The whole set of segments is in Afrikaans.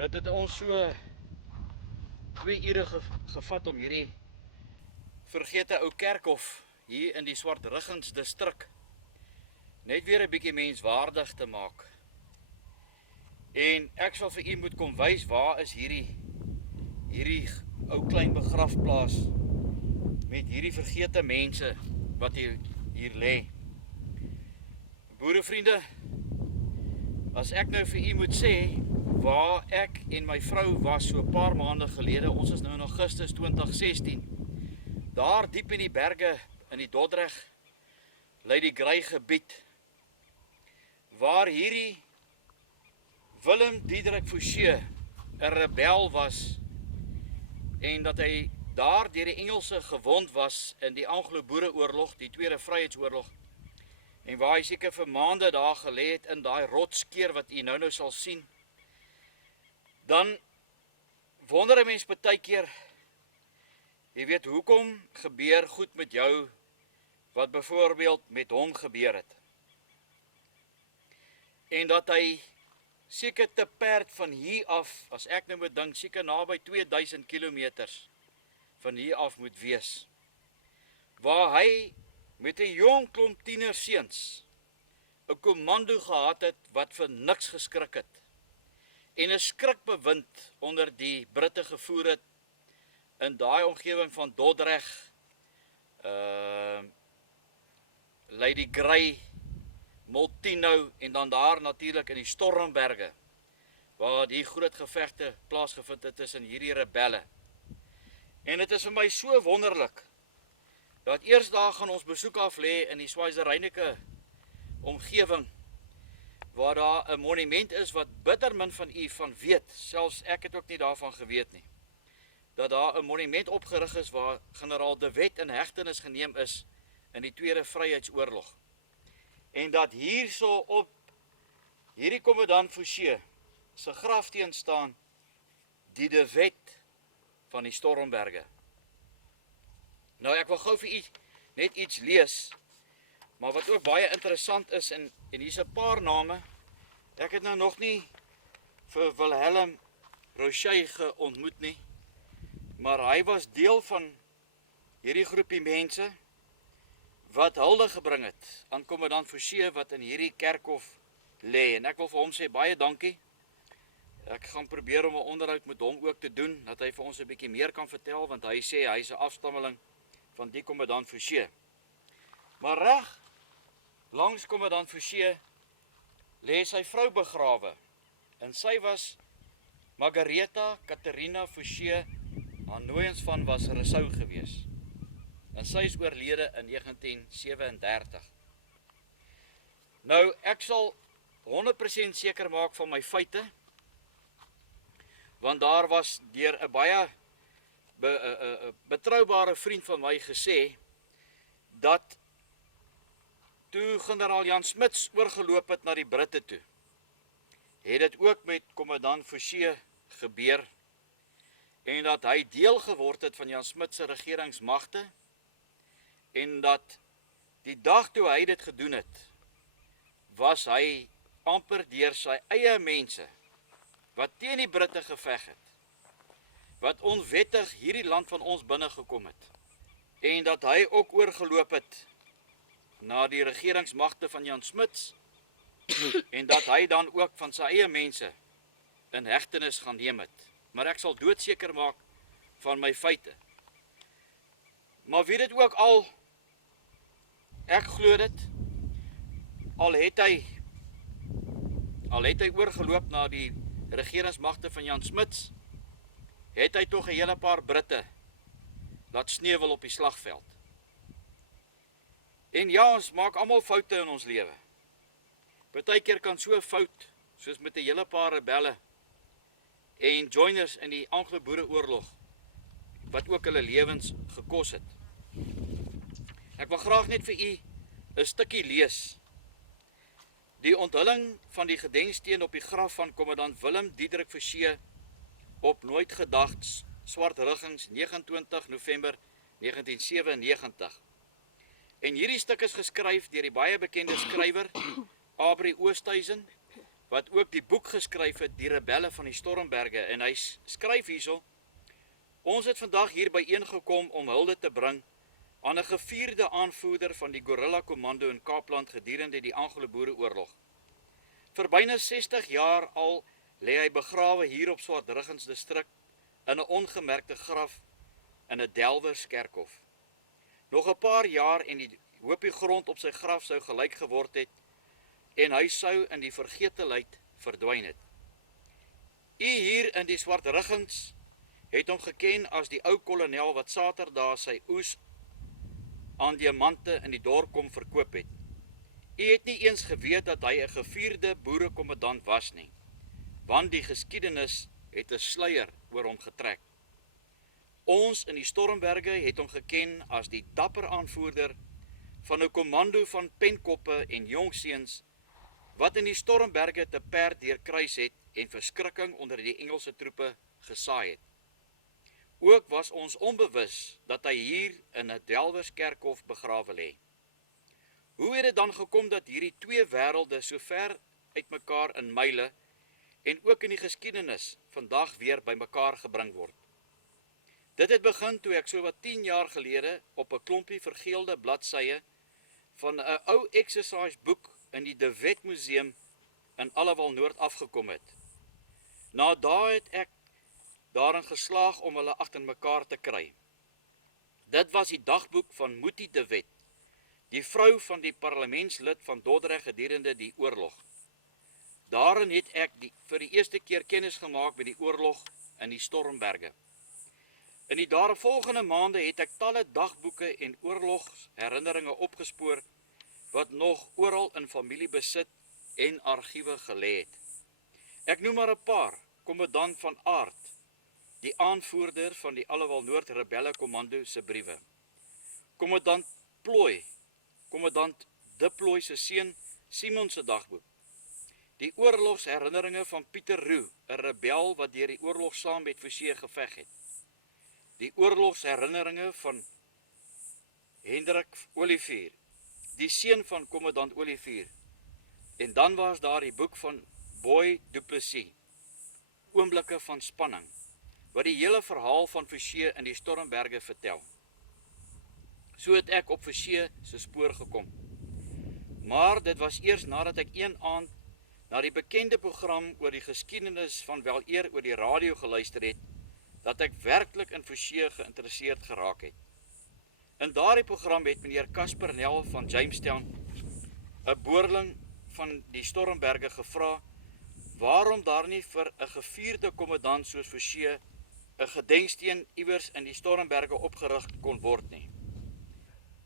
Dit het ons so 2 ure gevat om hierdie vergete ou kerkhof hier in die Swartruggens distrik net weer 'n bietjie menswaardig te maak. En ek sal vir u moet kom wys waar is hierdie ou klein begrafplaas met hierdie vergete mense wat hier lê. Boerevriende, as ek nou vir u moet sê waar ek en my vrou was so 'n paar maande gelede, ons is nou in Augustus 2016, daar diep in die berge in die Dordrecht lê die Grey gebied, waar hierdie Willem Diederik Fouché 'n rebel was en dat hy daar deur die Engelse gewond was in die Anglo-Boereoorlog, die Tweede Vryheidsoorlog, en waar hy seker vir maande daar gelê het in daai rotskeer wat u nou sal sien. Dan wonder 'n mens baie keer, jy weet, hoekom gebeur goed met jou wat byvoorbeeld met hom gebeur het. En dat hy seker te perd van hier af, as ek nou moet dink, seker naby 2000 kilometers van hier af moet wees, waar hy met 'n jong klomp tienerseuns 'n kommando gehad het wat vir niks geskrik het en 'n skrikbewind onder die Britte gevoer het in daai omgewing van Dordrecht, Lady Grey, Molteno en dan daar natuurlik in die Stormberge waar die groot gevegte plaasgevind het tussen hierdie rebelle. En dit is vir my so wonderlik dat eers daar gaan ons besoek af lê in die Schweizerynike omgewing waar daar 'n monument is wat bitter min van u van weet, selfs ek het ook nie daarvan geweet nie, dat daar 'n monument opgerig is waar generaal De Wet in hegtenis geneem is in die Tweede Vryheidsoorlog. En dat hierso op hierdie kommandant Fouché se grafsteen staan die De Wet van die Stormberge. Nou ek wil gou vir u net iets lees, maar wat ook baie interessant is, en hier's 'n paar name. Ek het nou nog nie vir Wilhelm Rochet geontmoet nie, maar hy was deel van hierdie groepie mense wat hulde gebring het aan kommandant Fouché wat in hierdie kerkhof lê. En ek wil vir hom sê baie dankie. Ek gaan probeer om 'n onderhoud met hom ook te doen, dat hy vir ons 'n bietjie meer kan vertel, want hy sê hy's 'n afstammeling van die kommandant Fouché. Maar reg langs kommandant Fouché lê sy vrou begrawe, en sy was Margaretha Catharina Fouché Hanooiens van Wasseresou gewees. En sy is oorlede in 1937. Nou, ek sal 100% seker maak van my feite, want daar was deur 'n baie betroubare vriend van my gesê, dat toe generaal Jan Smuts oorgeloop het na die Britte toe, het dit ook met kommandant Fouché gebeur, en dat hy deel geword het van Jan Smuts se regeringsmagte, en dat die dag toe hy dit gedoen het, was hy amper deur sy eie mense, wat teen die Britte geveg het, wat onwettig hierdie land van ons binne gekom het, en dat hy ook oorgeloop het na die regeringsmagte van Jan Smuts, en dat hy dan ook van sy eie mense in hegtenis gaan neem het. Maar ek sal doodseker maak van my feite. Maar wie dit ook al, ek glo dit, al het hy oorgeloop na die regeringsmagte van Jan Smuts, het hy tog 'n hele paar Britte laat sneuwel op die slagveld. En ja, ons maak almal foute in ons lewe. Partykeer kan so fout, soos met 'n hele paar rebelle en joiners in die Anglo-Boereoorlog, wat ook hulle lewens gekos het. Ek wil graag net vir u 'n stukkie lees. Die onthulling van die gedenksteen op die graf van kommandant Willem Diederik Fouché op Nooit Gedacht, Swartruggens, 29 November 1997. En hierdie stuk is geskryf deur die baie bekende skrywer Aubrey Oosthuizen wat ook die boek geskryf het, Die Rebelle van die Stormberge, en hy skryf hierso: ons het vandag hier byeengekom om hulde te bring aan 'n gevierde aanvoerder van die Guerrilla Kommando in Kaapland gedurende die Anglo-Boereoorlog. Vir byna 60 jaar al lê hy begrawe hier op Swartrugginsdistrik in 'n ongemerkte graf in 'n Delwerskerkhof. Nog 'n paar jaar en die hoopie grond op sy graf sou gelyk geword het en hy sou in die vergetelheid verdwyn het. U hier in die Swartruggens het hom geken as die ou kolonel wat Saterdag sy oes aan diamante in die dorp kom verkoop het. U het nie eens geweet dat hy 'n gevierde boerekommandant was nie, want die geskiedenis het 'n sluier oor hom getrek. Ons in die Stormberge het hom geken as die dapper aanvoerder van 'n kommando van penkoppe en jongseuns wat in die Stormberge te perd deurkruis het en verskrikking onder die Engelse troepe gesaai het. Ook was ons onbewus dat hy hier in 'n Delwerskerkhof begrawe lê. Hoe het dit dan gekom dat hierdie twee wêrelde so ver uitmekaar in myle en ook in die geskiedenis vandag weer bymekaar gebring word? Dit het begin toe ek so wat 10 jaar gelede op 'n klompie vergeelde bladsye van 'n ou exercise boek in die De Wet Museum in Allewal Noord afgekom het. Na daai het ek daarin geslaag om hulle agter mekaar te kry. Dit was die dagboek van Moetie de Wet, die vrou van die parlementslid van Dordrecht gedurende die oorlog. Daarin het ek vir die eerste keer kennis gemaak met die oorlog in die Stormberge. In die daaropvolgende maande het ek talle dagboeke en oorlogsherinneringe opgespoor wat nog oral in familiebesit en argiewe gelê het. Ek noem maar 'n paar: Kommandant van Aard, die aanvoerder van die Allewal Noord Rebelle Kommando se briewe. Kommandant Plooi, Kommandant De Plooi se seun Simon se dagboek. Die oorlogsherinneringe van Pieter Roux, 'n rebel wat deur die oorlog saam met Forsier geveg het. Die oorlogsherinneringe van Hendrik Olivier, die seun van Kommandant Olivier. En dan was daar die boek van Boy Du Plessis, Oomblikke van Spanning, wat die hele verhaal van Forsier in die Stormberge vertel. So het ek op Forsier se spoor gekom. Maar dit was eers nadat ek een aand na die bekende program oor die geskiedenis van weleer oor die radio geluister het, dat ek werklik in Forsier geïnteresseerd geraak het. In daardie program het meneer Casper Nel van Jamestown, 'n boerling van die Stormberge, gevra waarom daar nie vir 'n gevierde kommandant soos Forsier 'n gedenksteen iewers in die Stormberge opgerig kon word nie.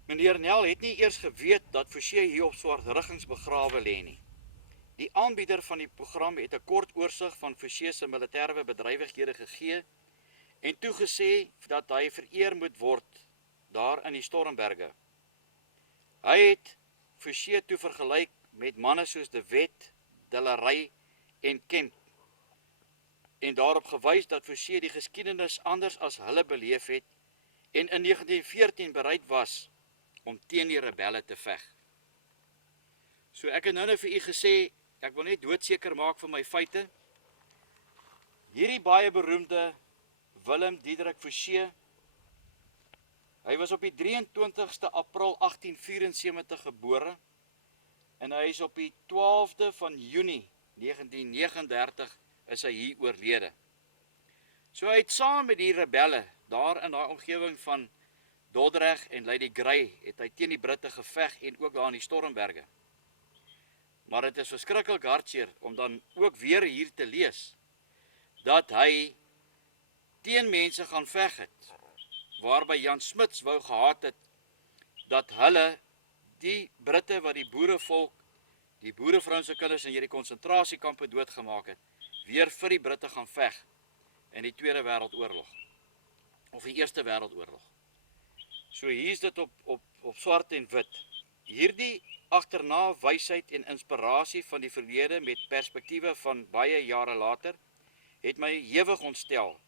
Meneer Nel het nie eers geweet dat Forsier hier op Swartruggens begrawe lê nie. Die aanbieder van die program het 'n kort oorsig van Forsier se militêre bedrywighede gegee en toegesê dat hy vereer moet word daar in die Stormberge. Hy het Forsier toe vergelyk met manne soos De Wet, Delarey en Kemp en daarop gewys dat Forsier die geskiedenis anders as hulle beleef het en in 1914 bereid was om teen die rebelle te veg. So ek het nou vir u gesê, ek wil net doodseker maak van my feite. Hierdie baie beroemde Willem Diederik Forsier, hy was op die 23ste April 1874 gebore en hy is op die 12de van Junie 1939 is hy hier oorlede. So hy het saam met die rebelle daar in daai omgewing van Dordrecht en Lady Grey het hy teen die Britte geveg en ook daar in die Stormberge. Maar dit is verskriklik hartseer om dan ook weer hier te lees dat hy teen mense gaan veg het, waarby Jan Smuts wou gehad het dat hulle die Britte wat die boerevolk, die boerevrouens se kinders in hierdie konsentrasiekampe doodgemaak het, weer vir die Britte gaan veg in die Tweede Wêreldoorlog of die Eerste Wêreldoorlog. So hier is dit op swart en wit. Hierdie agterna wysheid en inspirasie van die verlede met perspektiewe van baie jare later het my hewig ontstel.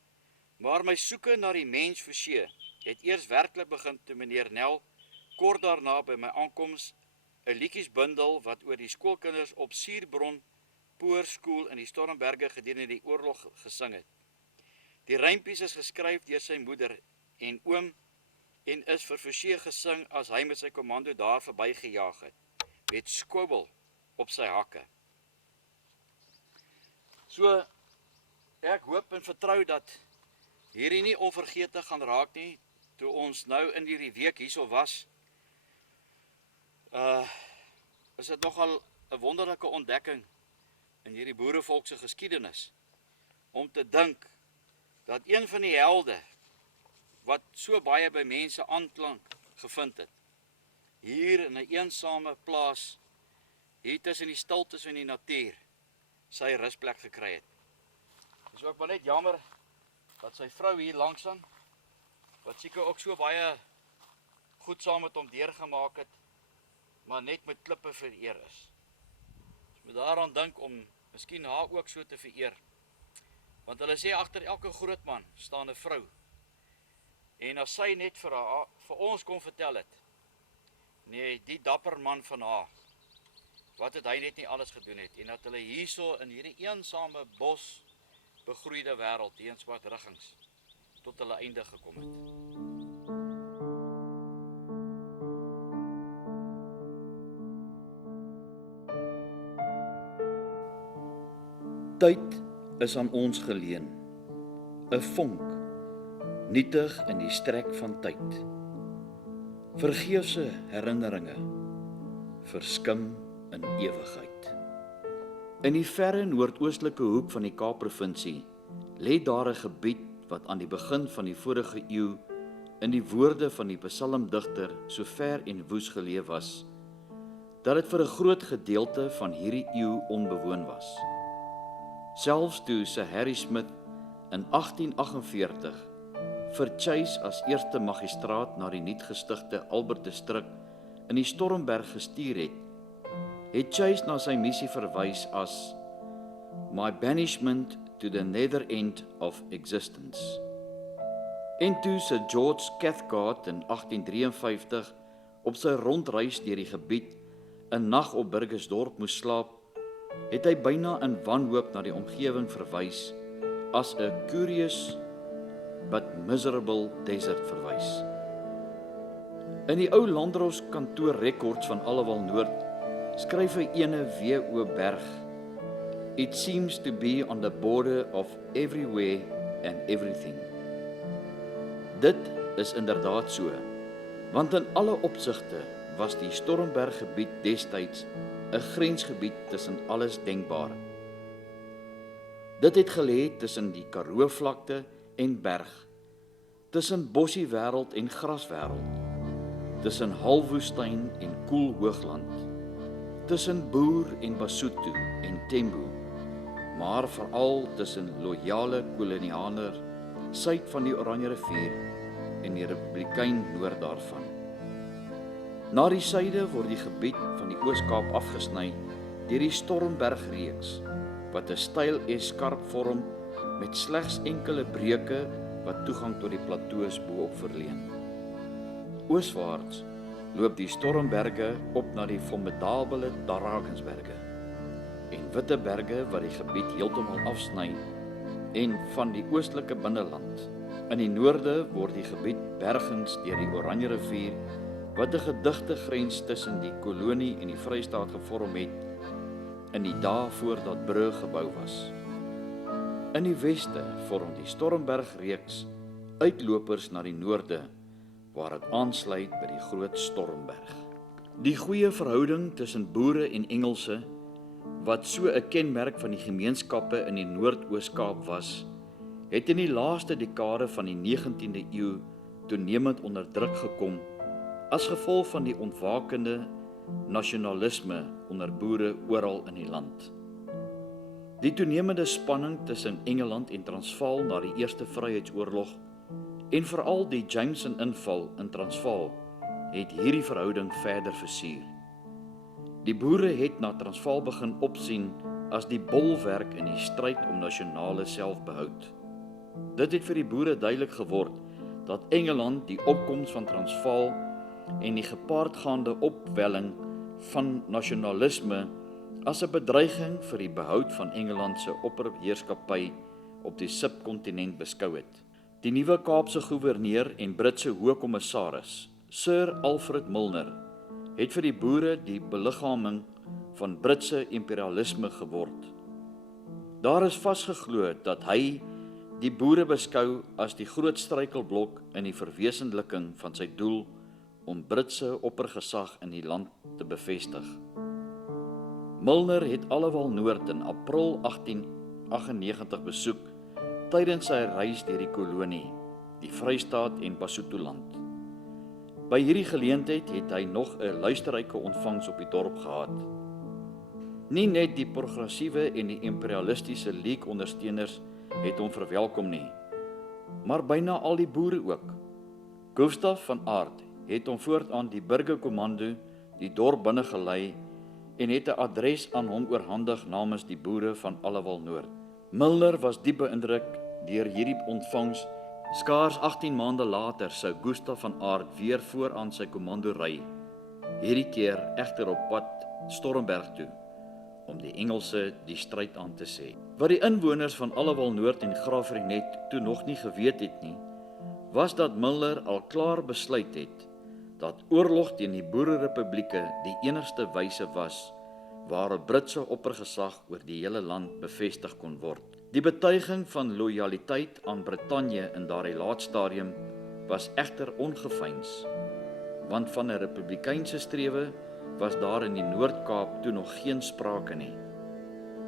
Maar my soeke na die mens Forsier het eers werklik begin toe meneer Nel kort daarna by my aankoms 'n liedjiesbundel wat oor die skoolkinders op Suurbron Poor School in die Stormberge gedurende die oorlog gesing het. Die rympies is geskryf deur sy moeder en oom en is vir Forsier gesing as hy met sy kommando daar verby gejaag het, met Squibble op sy hakke. So, ek hoop en vertrou dat hierdie nie onvergete gaan raak nie, toe ons nou in hierdie week hierso was, is dit nogal 'n wonderlike ontdekking in hierdie boerevolk se geskiedenis, om te dink dat een van die helde, wat so baie by mense aanklank gevind het, hier in 'n eensame plaas, hier tussen die stiltes van die natuur, sy rusplek gekry het. Dis ook maar net jammer, dat sy vrou hier langsaan, wat seker ook so baie goed saam met hom deurgemaak het, maar net met klippe vereer is. Ons moet daaraan dink om miskien haar ook so te vereer. Want hulle sê agter elke groot man staan 'n vrou. En as sy net vir ons kon vertel het, nee, die dapper man van haar, wat het hy net nie alles gedoen het, en dat hulle hierso in hierdie eensame bos begroeide wêreld, die in swart riggings, tot hulle einde gekom het. Tyd is aan ons geleen, 'n vonk, nietig in die strek van tyd. Vergeefse herinneringe, verskim in ewigheid. In die verre noordoostelike hoek van die Kaapprovinsie lê daar 'n gebied wat aan die begin van die vorige eeu in die woorde van die psalmdigter so ver en woes geleef was, dat dit vir 'n groot gedeelte van hierdie eeu onbewoon was. Selfs toe Sir Harry Smith in 1848 vir Chase as eerste magistraat na die nuutgestigte Albertesdruk in die Stormberg gestuur het Chase na sy missie verwys as "My banishment to the nether end of existence." En toe Sir George Cathcart in 1853 op sy rondreis deur die gebied 'n nag op Burgersdorp moes slaap, het hy byna in wanhoop na die omgewing verwys as 'n curious but miserable desert verwys. In die ou Landros kantoor rekords van Allewal Noord skryf hy ene W.O. Berg, "It seems to be on the border of everywhere and everything." Dit is inderdaad so, want in alle opsigte was die Stormberg gebied destyds 'n grensgebied tussen alles denkbare. Dit het gelê tussen die Karoo vlakte en berg, tussen bossie wêreld en graswêreld, tussen halfwoestyn en koel hoogland, tussen Boer en Basotho en Tembo, maar veral tussen loyale kolonialer suid van die Oranje rivier en die Republikein noord daarvan. Na die suide word die gebied van die Oos-Kaap afgesny deur die Stormbergreeks, wat 'n styl eskarp vorm met slegs enkele breuke wat toegang tot die plateaus bo-op verleen. Ooswaarts loop die Stormberge op na die formidabele Drakensberge en Witte Berge wat die gebied heeltemal afsny en van die oostelike binneland. In die noorde word die gebied bergens deur die Oranje rivier wat 'n gedigte grens tussen die kolonie en die Vrystaat gevorm het in die dae voordat Brugge gebou was. In die weste vorm die Stormbergreeks uitlopers na die noorde, waar dit aansluit by die Groot Stormberg. Die goeie verhouding tussen boere en Engelse, wat so 'n kenmerk van die gemeenskappe in die Noord-Oos-Kaap was, het in die laaste dekade van die 19de eeu toenemend onder druk gekom as gevolg van die ontwakende nasionalisme onder boere oral in die land. Die toenemende spanning tussen Engeland en Transvaal na die Eerste Vryheidsoorlog en veral die Jameson-inval in Transvaal het hierdie verhouding verder versuur. Die boere het na Transvaal begin opsien as die bolwerk in die stryd om nasionale selfbehoud. Dit het vir die boere duidelik geword dat Engeland die opkoms van Transvaal en die gepaardgaande opwelling van nasionalisme as 'n bedreiging vir die behoud van Engeland se opperheerskappy op die subkontinent beskou het. Die nuwe Kaapse goewerneur en Britse hoëkommissaris, Sir Alfred Milner, het vir die boere die beliggaaming van Britse imperialisme geword. Daar is vasgeglo dat hy die boere beskou as die groot struikelblok in die verwesenliking van sy doel om Britse oppergesag in die land te bevestig. Milner het Allewal Noord in April 1898 besoek tydens sy reis deur die kolonie, die Vrystaat en Basutoland. By hierdie geleentheid het hy nog 'n luisterryke ontvangs op die dorp gehad. Nie net die progressiewe en die imperialistiese League ondersteuners het hom verwelkom nie, maar byna al die boere ook. Gustaf van Aert het hom voortaan die burgerkommando die dorp binne gelei en het 'n adres aan hom oorhandig namens die boere van Allewal Noord. Milner was diep beïndruk deur hierdie ontvangs. Skaars 18 maande later sou Gustaf van Aert weer vooraan sy kommando ry, hierdie keer egter op pad Stormberg toe, om die Engelse die stryd aan te sê. Wat die inwoners van Allewal Noord en Graafrenet toe nog nie geweet het nie, was dat Milner al klaar besluit het dat oorlog teen die boererepublieke die enigste wyse was waarop Britse oppergesag oor die hele land bevestig kon word. Die betuiging van lojaliteit aan Brittanje in daardie laat stadium was egter ongeveins, want van 'n republikeinse strewe was daar in die Noord-Kaap toe nog geen sprake nie.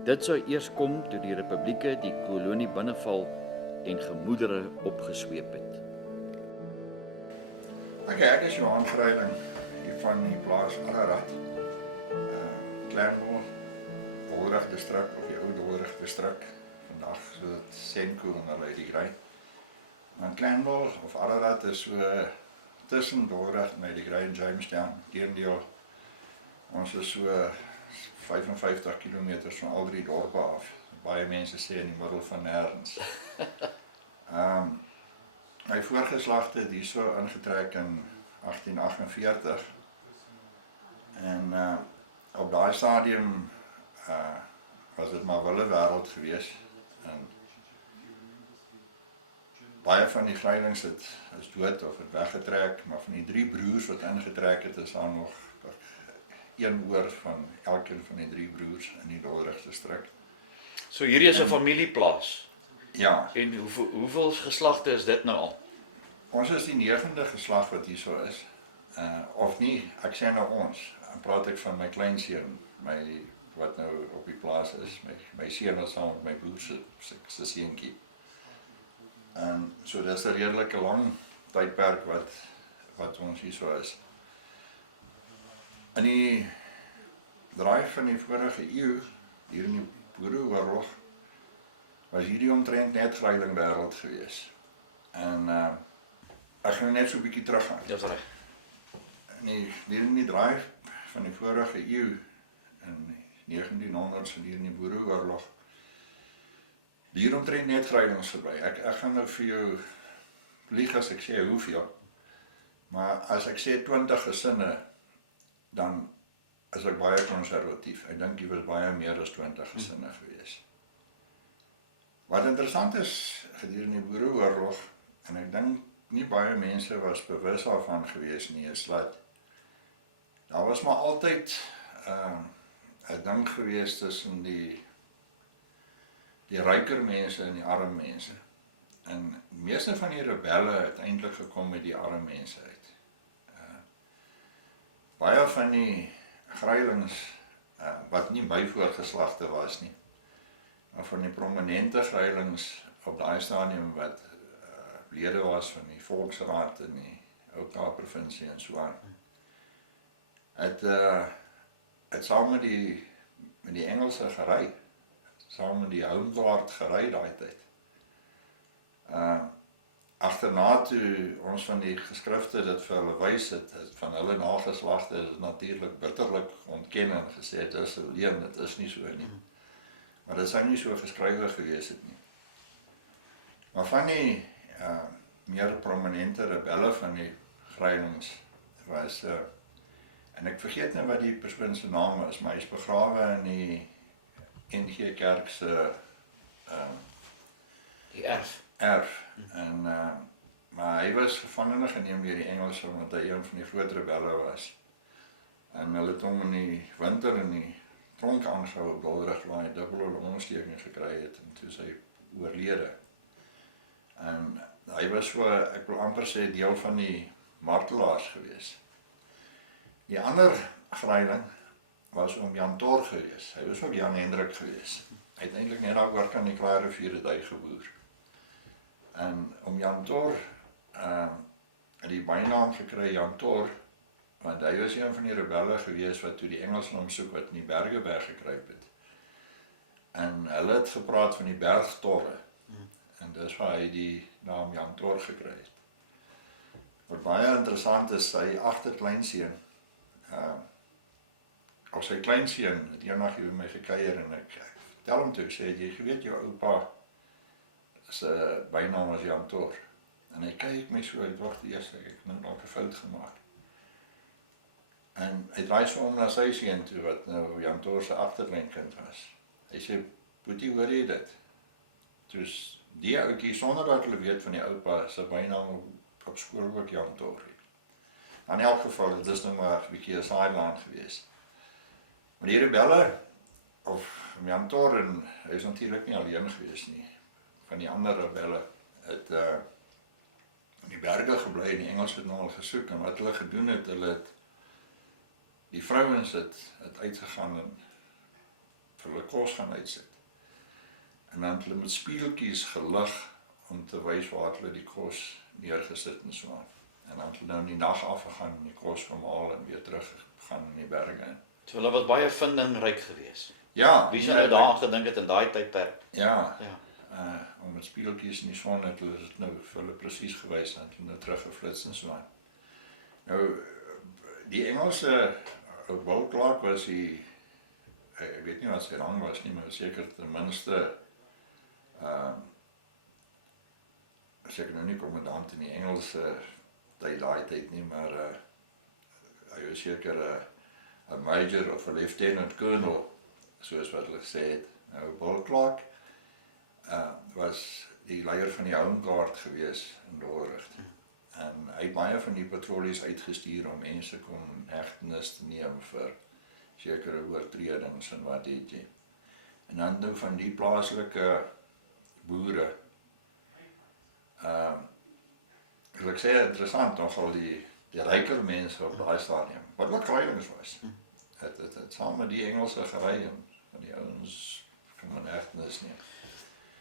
Dit sou eers kom toe die republieke die kolonie binneval en gemoedere opgesweep het. Ek is Johan Vryling hier van die plaas Ararat, Clermont, Dordrecht distrik of die ou Dordrecht distrik. Vandag so dit Senko en hulle die Grey. Maar Clermont of Ararat is so tussen Dordrecht en die Grey en Jamestown. Teendeel, ons is so 55 km van al drie dorpe af. Baie mense sê in die middel van nêrens. My voorgeslagte het hier so ingetrek in 1848 en op daai stadium was dit maar wille wêreld gewees en baie van die Grylings is dood of het weggetrek, maar van die 3 broers wat ingetrek het, is daar nog een oor van elkeen van die 3 broers in die Dordrecht distrik. So hierdie is 'n familieplaas. Ja. En hoeveel geslagte is dit nou al? Ons is die 9de geslag wat hier so is. Of nie, ek sê nou ons. Dan praat ek van my kleinseun, wat nou op die plaas is, my seun wat saam met my broer se seentjie. En so dis 'n redelike lang tydperk wat ons hier so is. In die draai van die vorige eeu, hier in die Boereoorlog, was hierdie omtrent net Greyling wêreld gewees. En ek gaan net so 'n bietjie teruggaan. Dis reg. Hier in die draai van die vorige eeu, in 1900s en hier in die Boereoorlog, hier omtrent net Greylings verby. Ek gaan nou vir jou lieg as ek sê hoeveel, maar as ek sê 20 gesinne, dan is ek baie konservatief. Ek dink hier was baie meer as 20 gesinne gewees. Wat interessant is gedurende die Boereoorlog, en ek dink nie baie mense was bewus daarvan gewees nie, is dat daar was maar altyd 'n ding gewees tussen die ryker mense en die arm mense. En die meeste van die rebelle het eintlik gekom met die arm mense uit. Baie van die Greylings, wat nie my voorgeslagte was nie, maar van die prominente Greylings op daai stadium wat lede was van die Volksraad in die Ou-Kaap provinsie en so aan, het saam met die Engelse gery, saam met die Home Guard gery daai tyd. Agterna toe ons van die geskrifte dit vir hulle wys het van hulle nageslagte, is natuurlik bitterlik ontken en gesê dit is 'n leuen, dit is nie so nie. Maar dit sou nie so geskrywe gewees het nie. Maar van die meer prominente rebelle van die Greylings was En ek vergeet nou wat die persoon se naam is, maar hy is begrawe in die NG Kerk se Die erf. erf. En maar hy was gevangene geneem deur die Engelse omdat hy een van die groot rebelle was. En hulle het hom in die winter in die tronk aangehou op Bulrug waar hy dubbele longontsteking gekry het en toe sy oorlede. En hy was so, ek wil amper sê, deel van die martelaars gewees. Die ander greiling was oom Jan Tor gewees. Hy was ook Jan Hendrik gewees. Hy het eintlik net daar oor kan die Klaarrivier het hy geboer. En oom Jan Tor het die bynaam gekry Jan Tor, want hy was een van die rebelle gewees wat toe die Engelse hom soek wat in die berge weggekruip het. En hulle het gepraat van die bergtorre. En dis waar hy die naam Jan Tor gekry het. Wat baie interessant is, sy agterkleinseun, of sy kleinseun het eendag hier by my gekuier en ek vertel hom toe, ek sê, jy geweet jou oupa se bynaam was Jan Tor. En hy kyk my so, hy wag die eerste, ek nou dalk 'n fout gemaak. En hy draai so om na sy seun toe, wat nou Jan Tor se agterkleinkind was. Hy sê, Boetie, hoor jy dit? Dus die ouetjie, sonder dat hulle weet van die oupa, se bynaam op skool ook Jan Tor. In elk geval, dit is nou maar 'n bietjie 'n sideline gewees. Maar die rebelle, of Jan Tor, en hy is natuurlik nie alleen gewees nie, van die ander rebelle, het in die berge gebly en die Engels het nou al gesoek, en wat hulle gedoen het, hulle het die vrouens het uitgegaan en vir hulle kos gaan uitsit. En dan het hulle met spieeltjies gelig om te wys waar hulle die kos neergesit en so aan. En dan het hulle nou in die nag afgegaan en die kos vermaal en weer teruggegaan in die berge. So hulle was baie vindingryk geweest. Ja, Wie sou nou daaraan gedink het in daai tydperk? Ja, Ja. om met spieeltjies in die son het hulle dit nou vir hulle presies gewys en hulle nou teruggeflits en so aan. Nou, die Engelse Bull Clark was die, ek weet nie wat sy rang was nie, maar seker ten minste seker nou nie kommandant in die Engelse daai tyd nie, maar hy was seker 'n major of 'n lieutenant colonel, soos wat hulle gesê het. Nou, Bull Clark was die leier van die Home Guard gewees in Dordrecht. En hy het baie van die patrollies uitgestuur om mense kon hegtenis te neem vir sekere oortredings en wat het jy. En dan nou van die plaaslike boere, wil ek sê interessant, nogal die ryker mense op daai stadium, wat ook kruilings was, het saam met die Engelse gery en van die ouens kan men hegtenis neem.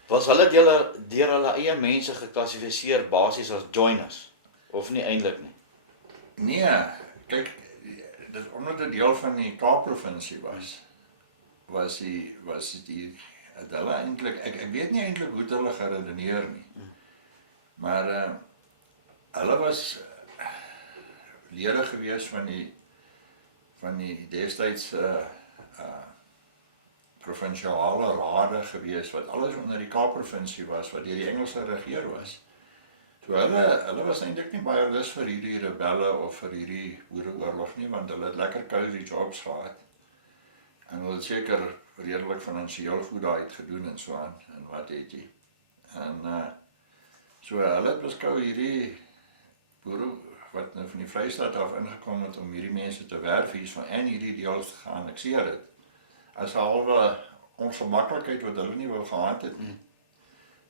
Was hulle deur hulle eie mense geklassifiseer basies as joiners? Of nie eintlik nie? Nee, kyk, dit omdat dit deel van die Kaap-provinsie was die hulle eintlik, ek weet nie eintlik hoe hulle geredeneer nie. Maar hulle was lede gewees van die destyds provinsiale rade gewees wat alles onder die Kaap-provinsie was wat deur die Engelse regeer was. So hulle was eintlik nie baie lus vir hierdie rebelle of vir hierdie boereoorlog nie, want hulle het lekker cozy jobs gehad. En hulle het seker redelik finansiëel goed daai het gedoen en so aan, en wat het jy. En so hulle het beskou hierdie boere wat nou van die Vrystaat af ingekom het om hierdie mense te werf hierso en hierdie deels te geannexeer het, as 'n halwe ongemaklikheid wat hulle nie wou gehad het nie.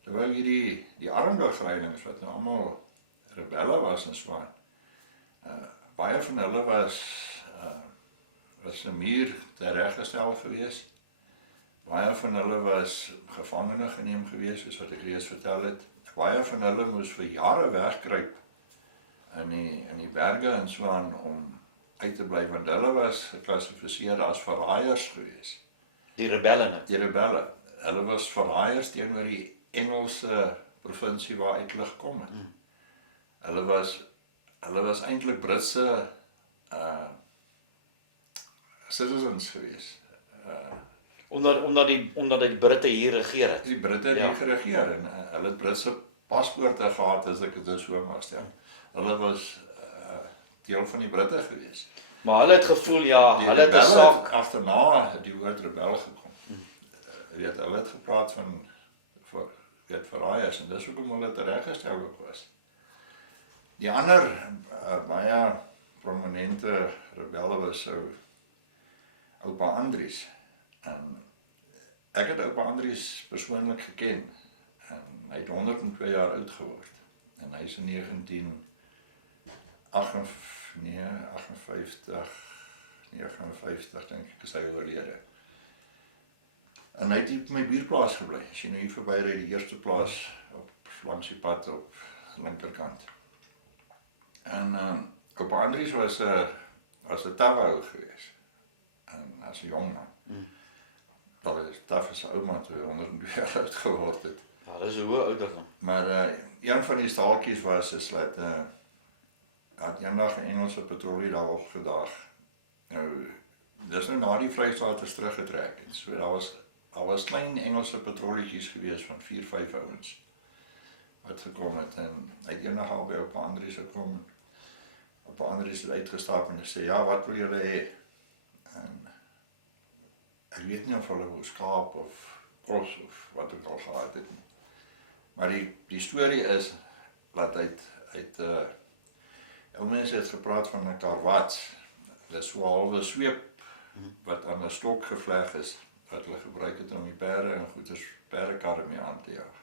Terwyl die Armburg-reilings wat nou almal rebelle was en so aan, baie van hulle was 'n muur tereggestel gewees. Baie van hulle was gevangene geneem gewees, soos wat ek reeds vertel het. Baie van hulle moes vir jare wegkruip in die berge en so aan om uit te bly, want hulle was geklassifiseer as verraaiers gewees. Die rebelle nou. Die rebelle, hulle was verraaiers teenoor die Engelse provinsie waaruit hulle gekom het. Hulle was eintlik Britse citizens gewees. Omdat die Britte hier regeer het. Die Britte het hier geregeer en hulle het Britse paspoorte gehad, as ek dit so mag stel. Hulle was deel van die Britte gewees. Maar hulle het gevoel ja, Die hulle het 'n rebelle saak. agterna die woord rebel gekom. Weet, hulle het gepraat van verraaiers en dis hoekom hulle tereggestel ook was. Die ander baie prominente rebelle was so oupa Andries. En ek het oupa Andries persoonlik geken en hy het 102 jaar oud geword. En hy is in 1958 dink ek is hy oorlede. En hy het hier op my buurplaas gebly. As jy nou hier verby ry, die eerste plaas op langs die pad op linkerkant. En oupa Andries was 'n tawou geweest. En as 'n jong man. Dat is taf as 'n ouma toe 102 jaar oud geword het. Ja, dis 'n hoë ouderdom. Maar een van die staaltjies was is dat had eendag 'n Engelse patrollie daar opgedaag. Nou dis nou na die Vrystaaters teruggetrek het. So daar was klein Engelse patrolletjies gewees van 4-5 ouens wat gekom het en hy het eendag al by oupa Andries gekom. Oupa Andries het uitgestap en gesê ja, wat wil julle hê? En ek weet nie of hulle wou skaap of kos of wat ook al gehad het nie. Maar die storie is dat ou mense het gepraat van 'n karwats. Dit is so 'n halwe sweep wat aan 'n stok gevleg is wat hulle gebruik het om die perde en perdekarre mee aan te jaag.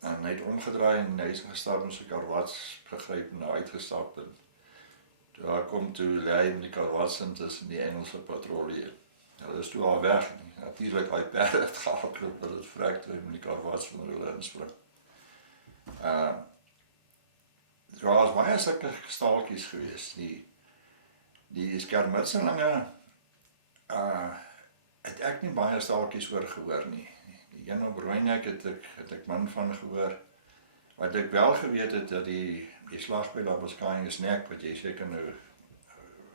En hy het omgedraai en hy is gestap en sy karwats gegryp en uitgestap en daar kom toe lê hy met die karwats in tussen die Engelse patrollie. Hulle is toe al weg. Natuurlik daai perde het gehardloop dat dit vrek toe met die karwats van hulle inspring. Er was baie sulke staaltjies geweest. Die skermutselinge het ek nie baie staaltjies oor gehoor nie. Die een op Rooinek het ek min van gehoor. Wat ek wel geweet het dat die slag by Labuschagne-Nek wat jy seker nou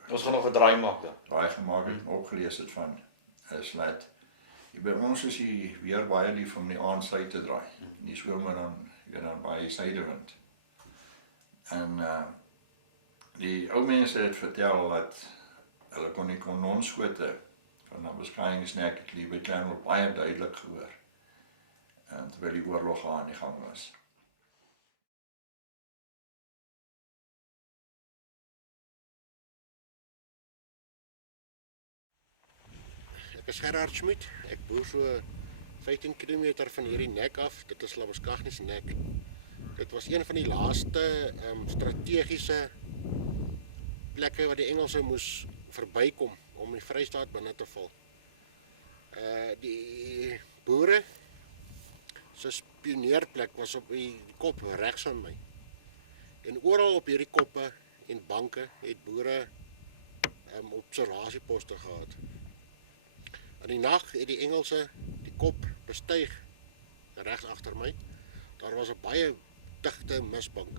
Ons gaan nog 'n draai maak dan. Draai gemaak het en opgelees het van is dat by ons is hier weer baie lief om die aand sy te draai. Die somer dan baie suidewind. En die ou mense het vertel dat hulle kon die kanonskote van Labuschagne-Nek het die beklemmer baie duidelik gehoor. En terwyl die oorlog aan die gang was. Ek is Gerard Schmidt, ek boer so 15 km van hierdie nek af, dit is Labuschagne-Nek. Dit was een van die laaste strategiese plekke waar die Engelse moes verbykom om die Vrystaat binne te val. Die boere se spioneerplek was op die kop regs van my. En oral op hierdie koppe en banke het boere observasieposte gehad. In die nag het die Engelse die kop bestyg regs agter my. Daar was 'n baie digte misbank.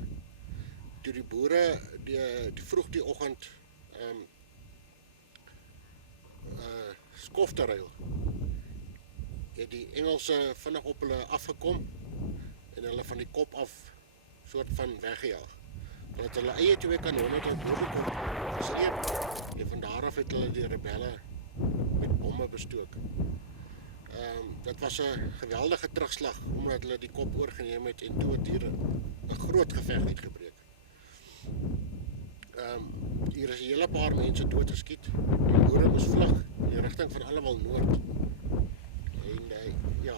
Toe die boere die vroeg die oggend skof te ruil, het die Engelse vinnig op hulle afgekom en hulle van die kop af soort van weggejaag. Hulle het hulle eie 2 kanonne tot bo gekom gesleep en van daar af het hulle die rebelle met bomme bestook. Dit was 'n geweldige terugslag omdat hulle die kop oorgeneem het en toe het hier 'n groot geveg uitgebreek. Hier is 'n hele paar mense doodgeskiet. Die boere moes vlug in die rigting van Allewal Noord. En ja.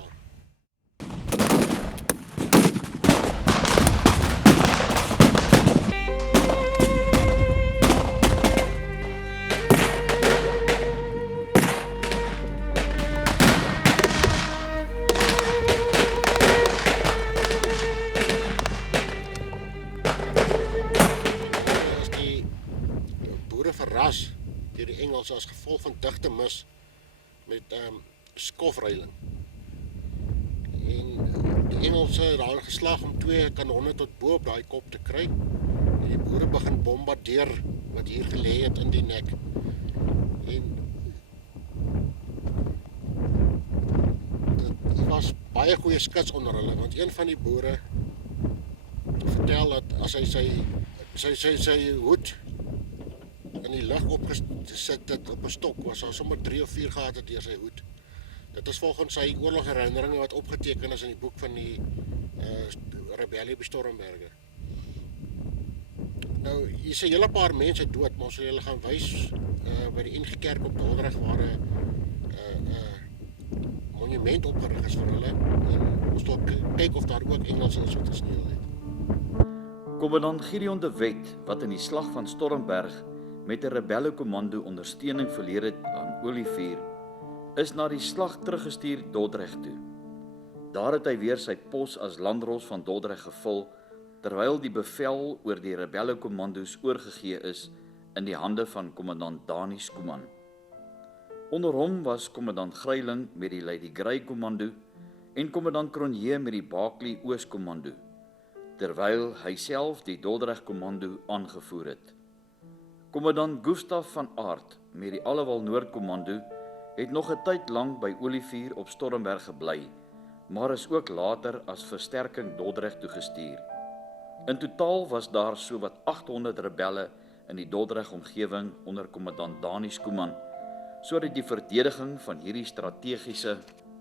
Verras deur die Engelse as gevolg van digte mis met skofruiling. En die Engelse het daar geslaag om 2 kanonne tot bo op daai kop te kry. En die boere begin bombardeer wat hier gelê het in die nek. En dit was baie goeie skuts onder hulle, want een van die boere vertel dat as hy sy hoed in in die lug opgesit het op 'n stok, was daar sommer 3 of 4 gate deur sy hoed. Dit is volgens sy oorlogherinneringe wat opgeteken is in die boek van die rebellie by Stormberge. Nou, hier is 'n hele paar mense dood, maar ons sal julle gaan wys by die NG Kerk op Dordrecht waar 'n monument opgerig is vir hulle. En ons wil kyk of daar ook Engels in so te steel het. Kommandant Gideon de Wet, wat in die slag van Stormberg met 'n rebellekommando ondersteuning verleer het aan Olivier, is na die slag teruggestuur Dordrecht toe. Daar het hy weer sy pos as landdros van Dordrecht gevul, terwyl die bevel oor die rebellekommando's oorgegee is in die hande van kommandant Dani Schoeman. Onder hom was kommandant Greyling met die Lady Grey kommando en kommandant Cronje met die Barkley Oos kommando, terwyl hy self die Dordrecht kommando aangevoer het. Kommandant Gustaf van Aert met die Allewal Noord kommando het nog 'n tyd lank by Olivier op Stormberg gebly, maar is ook later as versterking Dordrecht toegestuur. In totaal was daar sowat 800 rebelle in die Dordrecht omgewing onder kommandant Dani Schoeman, sodat die verdediging van hierdie strategiese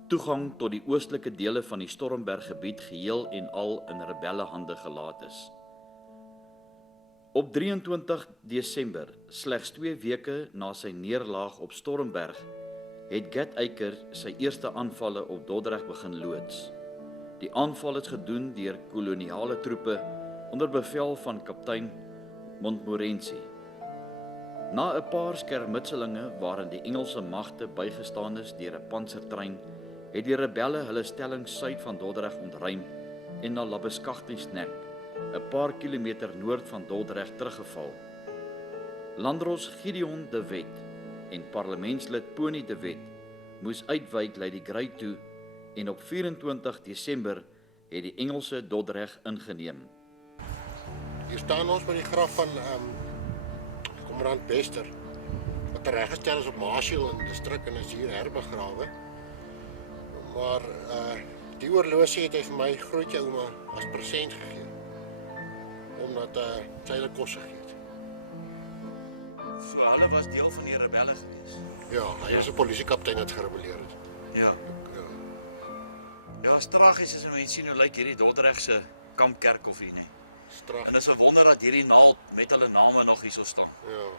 toegang tot die oostelike dele van die Stormberg gebied geheel en al in rebelle hande gelaat is. Op 23 Desember, slegs 2 weke na sy neerlaag op Stormberg, het Gatacre sy eerste aanvalle op Dordrecht begin loods. Die aanval is gedoen deur koloniale troepe onder bevel van kaptein Montmorency. Na 'n paar skermutselinge waarin die Engelse magte bygestaan is deur 'n pantsertrein, het die rebelle hulle stelling suid van Dordrecht ontruim en na Labeskagtingsnek, 'n paar kilometer noord van Dordrecht teruggeval. Landdros Gideon de Wet en parlementslid Pony de Wet moes uitwyk Lady Grey toe en op 24 Desember het die Engelse Dordrecht ingeneem. Hier staan ons by die graf van kommandant Bester, wat reggestel is op Marshall in die distrik en is hier herbegrawe. Maar die oorlosie het hy vir my grootjie ouma as present gegee, omdat sy hulle kos gegee het. So hulle was deel van die rebelle gewees. Ja, hy is 'n polisiekaptein wat gerebelleer het. Ja. Ja, is tragies as jy sien hoe lyk hierdie Dordrechtse kampkerkhof hier, nee. En is 'n wonder dat hierdie naald met hulle name nog hierso staan. Ja.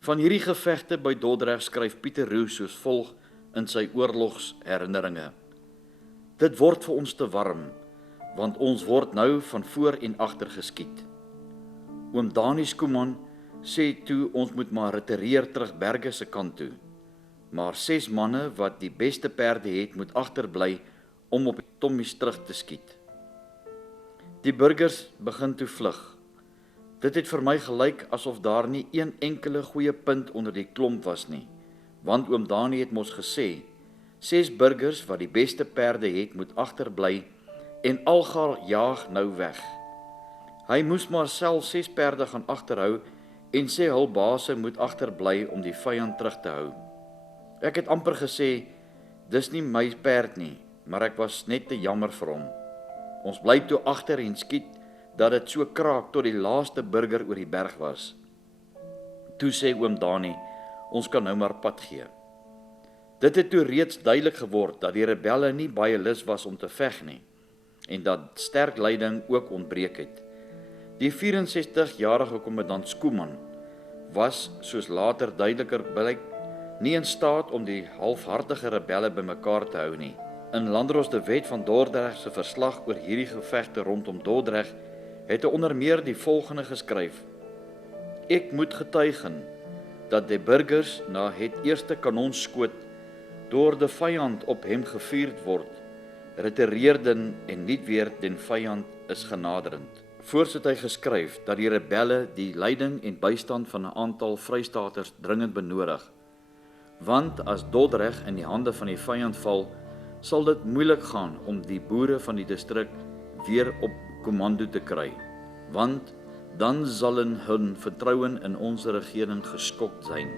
Van hierdie gevegte by Dordrecht skryf Pieter Roux soos volg in sy oorlogsherinneringe. Dit word vir ons te warm, want ons word nou van voor en agter geskiet. Oom Dani Schoeman sê toe ons moet maar retireer terug Berge se kant toe. Maar 6 manne wat die beste perde het, moet agterbly om op die tommies terug te skiet. Die burgers begin toe vlug. Dit het vir my gelyk asof daar nie een enkele goeie punt onder die klomp was nie, want oom Dani het mos gesê, 6 burgers wat die beste perde het, moet agterbly en algaar jaag nou weg. Hy moes maar self 6 perde gaan agterhou en sê hul baase moet agterbly om die vyand terug te hou. Ek het amper gesê, dis nie my perd nie, maar ek was net te jammer vir hom. Ons bly toe agter en skiet, dat dit so kraak tot die laaste burger oor die berg was. Toe sê oom Dani, ons kan nou maar pad gee. Dit het toe reeds duidelik geword dat die rebelle nie baie lus was om te veg nie, en dat sterk leiding ook ontbreek het. Die 64-jarige kommandant Schoeman was, soos later duideliker blyk, nie in staat om die halfhartige rebelle bymekaar te hou nie. In Landdros de Wet van Dordrecht se verslag oor hierdie gevegte rondom Dordrecht het hy onder meer die volgende geskryf: Ek moet getuigen dat die burgers na het eerste kanonskoot door de vyand op hem gevuurd word, retireerden en niet weer den vyand is genaderend. Voorts het hy geskryf dat die rebelle die leiding en bystand van 'n aantal Vrystaters dringend benodig, want as Dordrecht in die hande van die vyand val, sal dit moeilik gaan om die boere van die distrik weer op kommando te kry, want dan sal hun vertrouen in ons regering geskok zijn.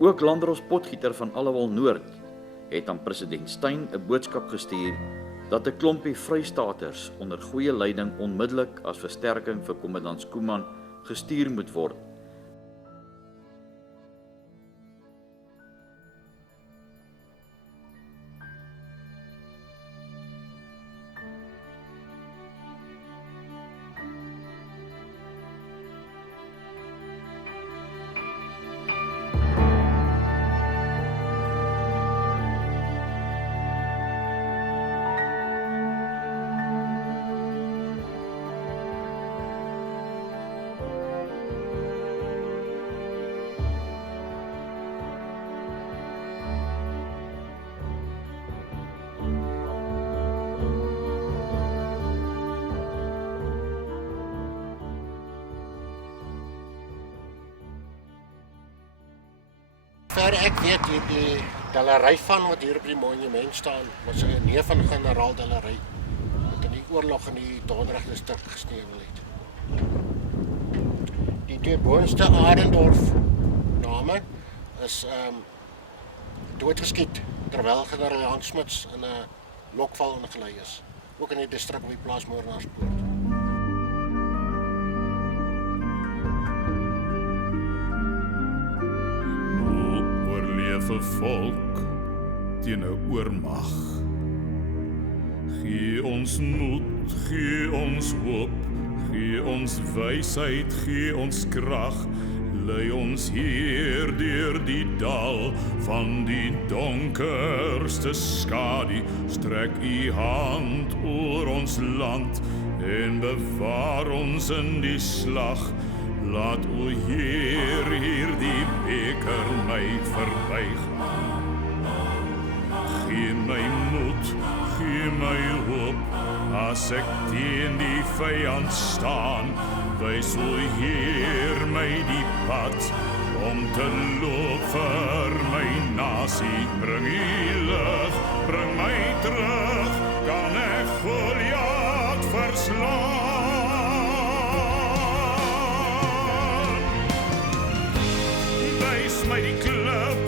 Ook Landdros Potgieter van Allewal Noord het aan president Steyn 'n boodskap gestuur dat 'n klompie Vrystaters onder goeie leiding onmiddellik as versterking vir kommandant Schoeman gestuur moet word, Sover ek weet, die Delery van wat hier op die monument staan, was 'n neef van generaal Delery wat in die oorlog in die Dordrecht distrik gesneuwel het. Die twee boonste Adendorf name is doodgeskiet terwyl generaal Jan Smuts in 'n lokval ingelei is, ook in die distrik op die plaas Moornaarspoort. Oorleef 'n volk teen 'n oormag. Gee ons moed, gee ons hoop, gee ons wysheid, gee ons krag. Lei ons hier deur die dal van die donkerste skadu. Strek u hand oor ons land en bewaar ons in die slag. Laat o Heer hierdie beker my verbygaan. Gee my moed, gee my hoop, as ek teen die vyand staan. Wys o Heer my die pad om te loop vir my nasie. Bring u lig, bring my terug, kan ek Goliat verslaan. Wys my die klip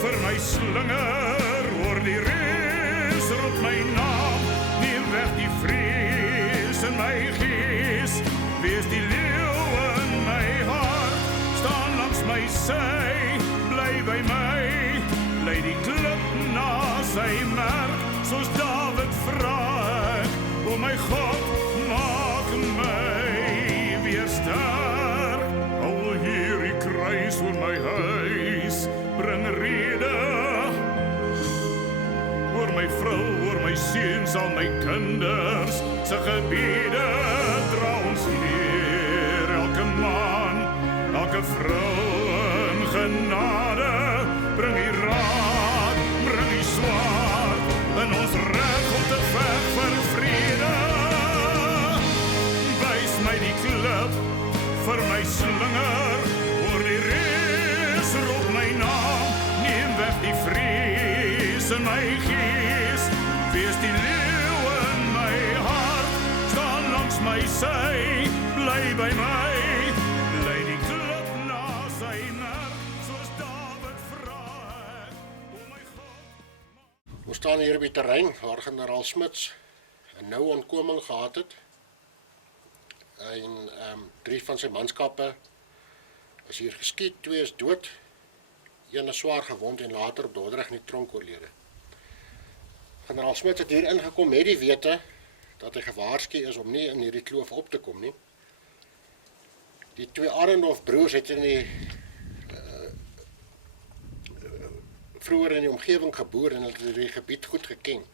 vir my slinger, hoor die reus roep my naam. Neem weg die vrees in my gees, wees die leeu in my hart. Staan langs my sy, bly by my, lei die klip na sy merk. Soos Dawid vra ek, o my God, maak my weer sterk. Hou hier die kruis oor my huis, bring rede oor my vrou, oor my seuns, al my kinders, se gebede dra ons neer. Elke man, elke vrou in genade, bring die raad, bring die swaard, in ons reg om te veg vir vrede. Wys my die klip vir my slinger, hoor die reus roep my naam. Neem weg die vrees in my gees, wees die leeu in my hart. Staan langs my sy, bly by my, lei die klip na sy merk. Soos Dawid vra ek, o my God. Ons staan hier op die terrein waar generaal Smuts 'n nou ontkoming gehad het. En 3 van sy manskappe is hier geskiet, 2 is dood, 1 is swaar gewond en later op Dordrecht in die tronk oorlede. Generaal Smuts het hier ingekom met die wete dat hy gewaarsku is om nie in hierdie kloof op te kom nie. Die 2 Adendorf broers het in die vroeër in die omgewing geboor en het die gebied goed geken.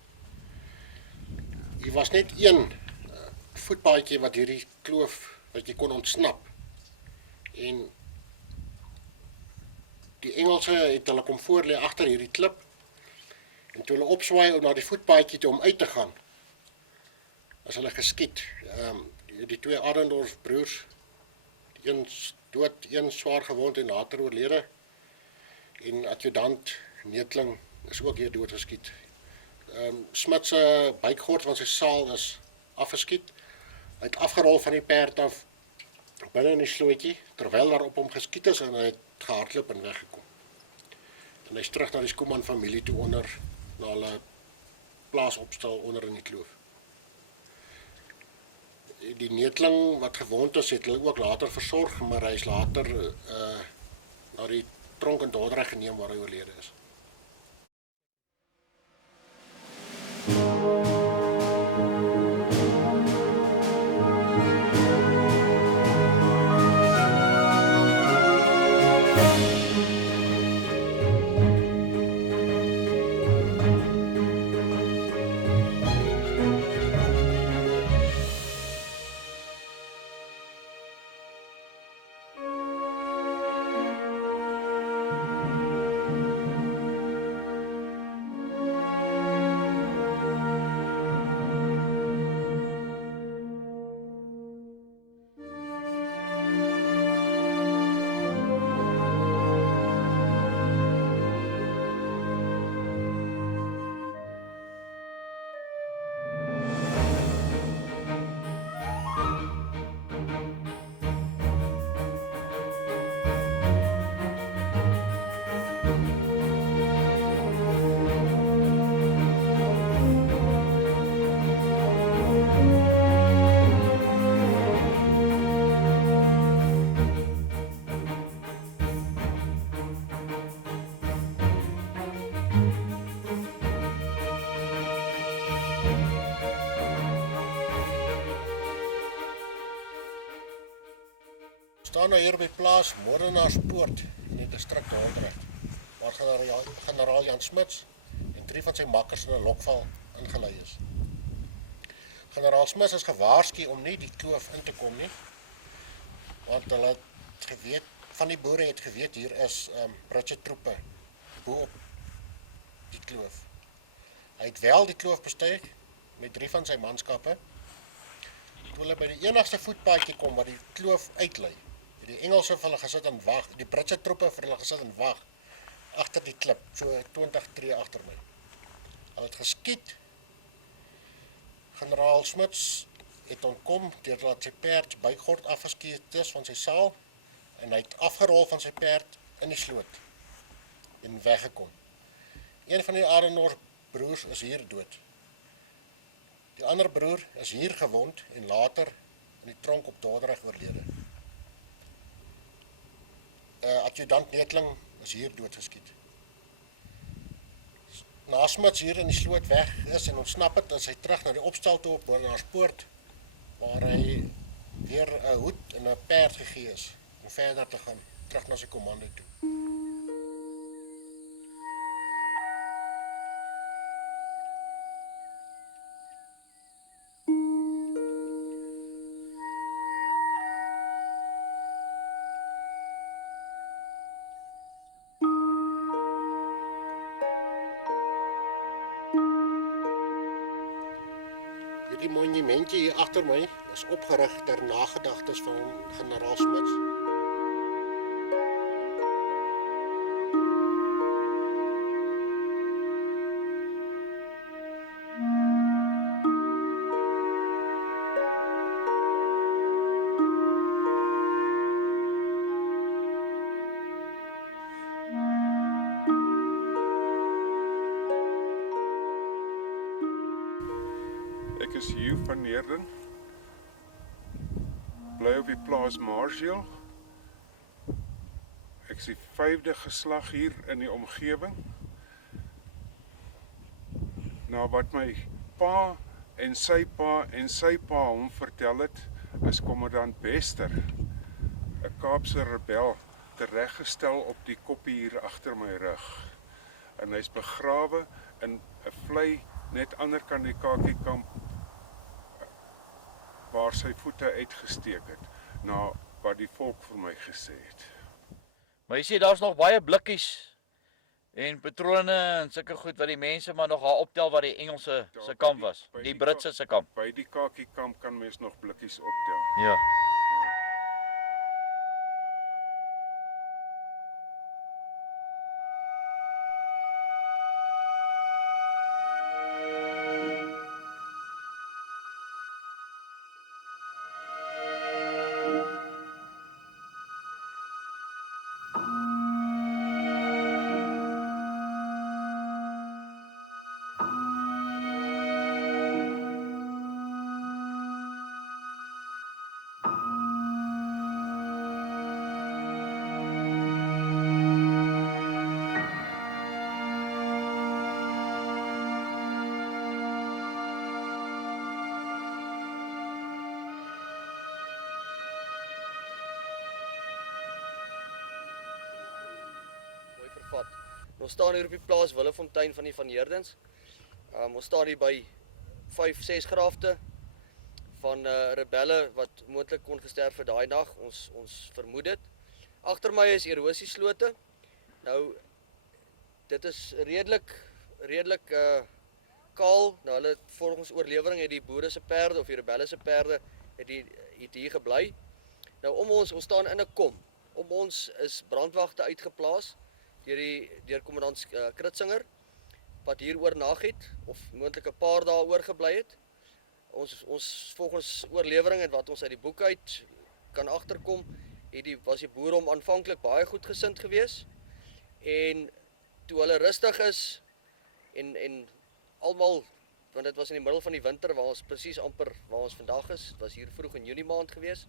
Hier was net een voetpaadjie wat hierdie kloof wat jy kon ontsnap. En die Engelse het hulle kom voorlê agter hierdie klip. En toe hulle opswaai om na die voetpaadjie toe om uit te gaan, is hulle geskiet. Die 2 Adendorf broers, die een dood, een swaar gewond en later oorlede. En adjudant Neetling is ook hier doodgeskiet. Smuts se buikgord van sy saal is afgeskiet. Hy het afgerol van die perd af binne in die slootjie, terwyl daar op hom geskiet is en hy het gehardloop en weggekom. En hy is terug na die Skuman familie toe onder, na hulle plaas opstal onder in die kloof. Die Neetling wat gewond is, het hulle ook later versorg, maar hy is later na die tronk in Dordrecht geneem waar hy oorlede is. staan nou hier by plaas Moordenaarspoort in die distrik Dordrecht, waar generaal Jan Smuts en 3 van sy makkers in 'n lokval ingelei is. Generaal Smuts is gewaarsku om nie die kloof in te kom nie, want hulle het geweet, van die boere het geweet hier is Britse troepe bo op die kloof. Hy het wel die kloof bestyg met 3 van sy manskappe. Toe hulle by die enigste voetpaadjie kom waar die kloof uitlei, het die Engelse vir hulle gesit en wag, die Britse troepe vir hulle gesit en wag agter die klip, so 20 tree agter my. Hulle het geskiet. Generaal Smuts het ontkom deurdat sy perd bygord afgeskiet is van sy saal en hy het afgerol van sy perd in die sloot en weggekom. Een van die Adenor broers is hier dood. Die ander broer is hier gewond en later in die tronk op Dordrecht oorlede. Adjudant Netling is hier doodgeskiet. Na Smuts hier in die sloot weg is en ontsnap het, is hy terug na die opstal toe op Moordenaarspoort, waar hy weer 'n hoed en 'n perd gegee is om verder te gaan, terug na sy kommando toe. Die monumentjie hier agter my is opgerig ter nagedagtes van generaal Smuts. Ek is Hugh van Heerden, bly op die plaas Marshall. Ek is die 5de geslag hier in die omgewing. Nou wat my pa en sy pa hom vertel het, is kommandant Bester, 'n Kaapse rebel, tereggestel op die koppie hier agter my rug. En hy's begrawe in 'n vlei net ander kant die Kakie-kamp, waar sy voete uitgesteek het, na wat die volk vir my gesê het. Maar jy sê, daar's nog baie blikkies en patrone en sulke goed wat die mense maar nog gaan optel wat die Engelse se kamp was, die Britse se kamp. By die Kakie-kamp kan mens nog blikkies optel. Ja. Ons staan hier op die plaas Willefontein van die Van Heerdens. Ons staan hier by 5-6 grafte van rebelle wat moontlik kon gesterf vir daai nag. Ons vermoed dit. Agter my is erosieslote. Nou dit is redelik kaal. Nou hulle volgens oorlewering het die boere se perde of die rebelle se perde het hier gebly. Nou om ons staan in 'n kom. Om ons is brandwagte uitgeplaas deur kommandant Kritsinger wat hier oornag het of moontlik 'n paar dae oorgebly het. Ons volgens oorlewering en wat ons uit die boek uit kan agterkom, was die boere om aanvanklik baie goed gesind gewees. En toe hulle rustig is en almal, want dit was in die middel van die winter waar ons presies amper waar ons vandag is, dit was hier vroeg in Junie maand gewees,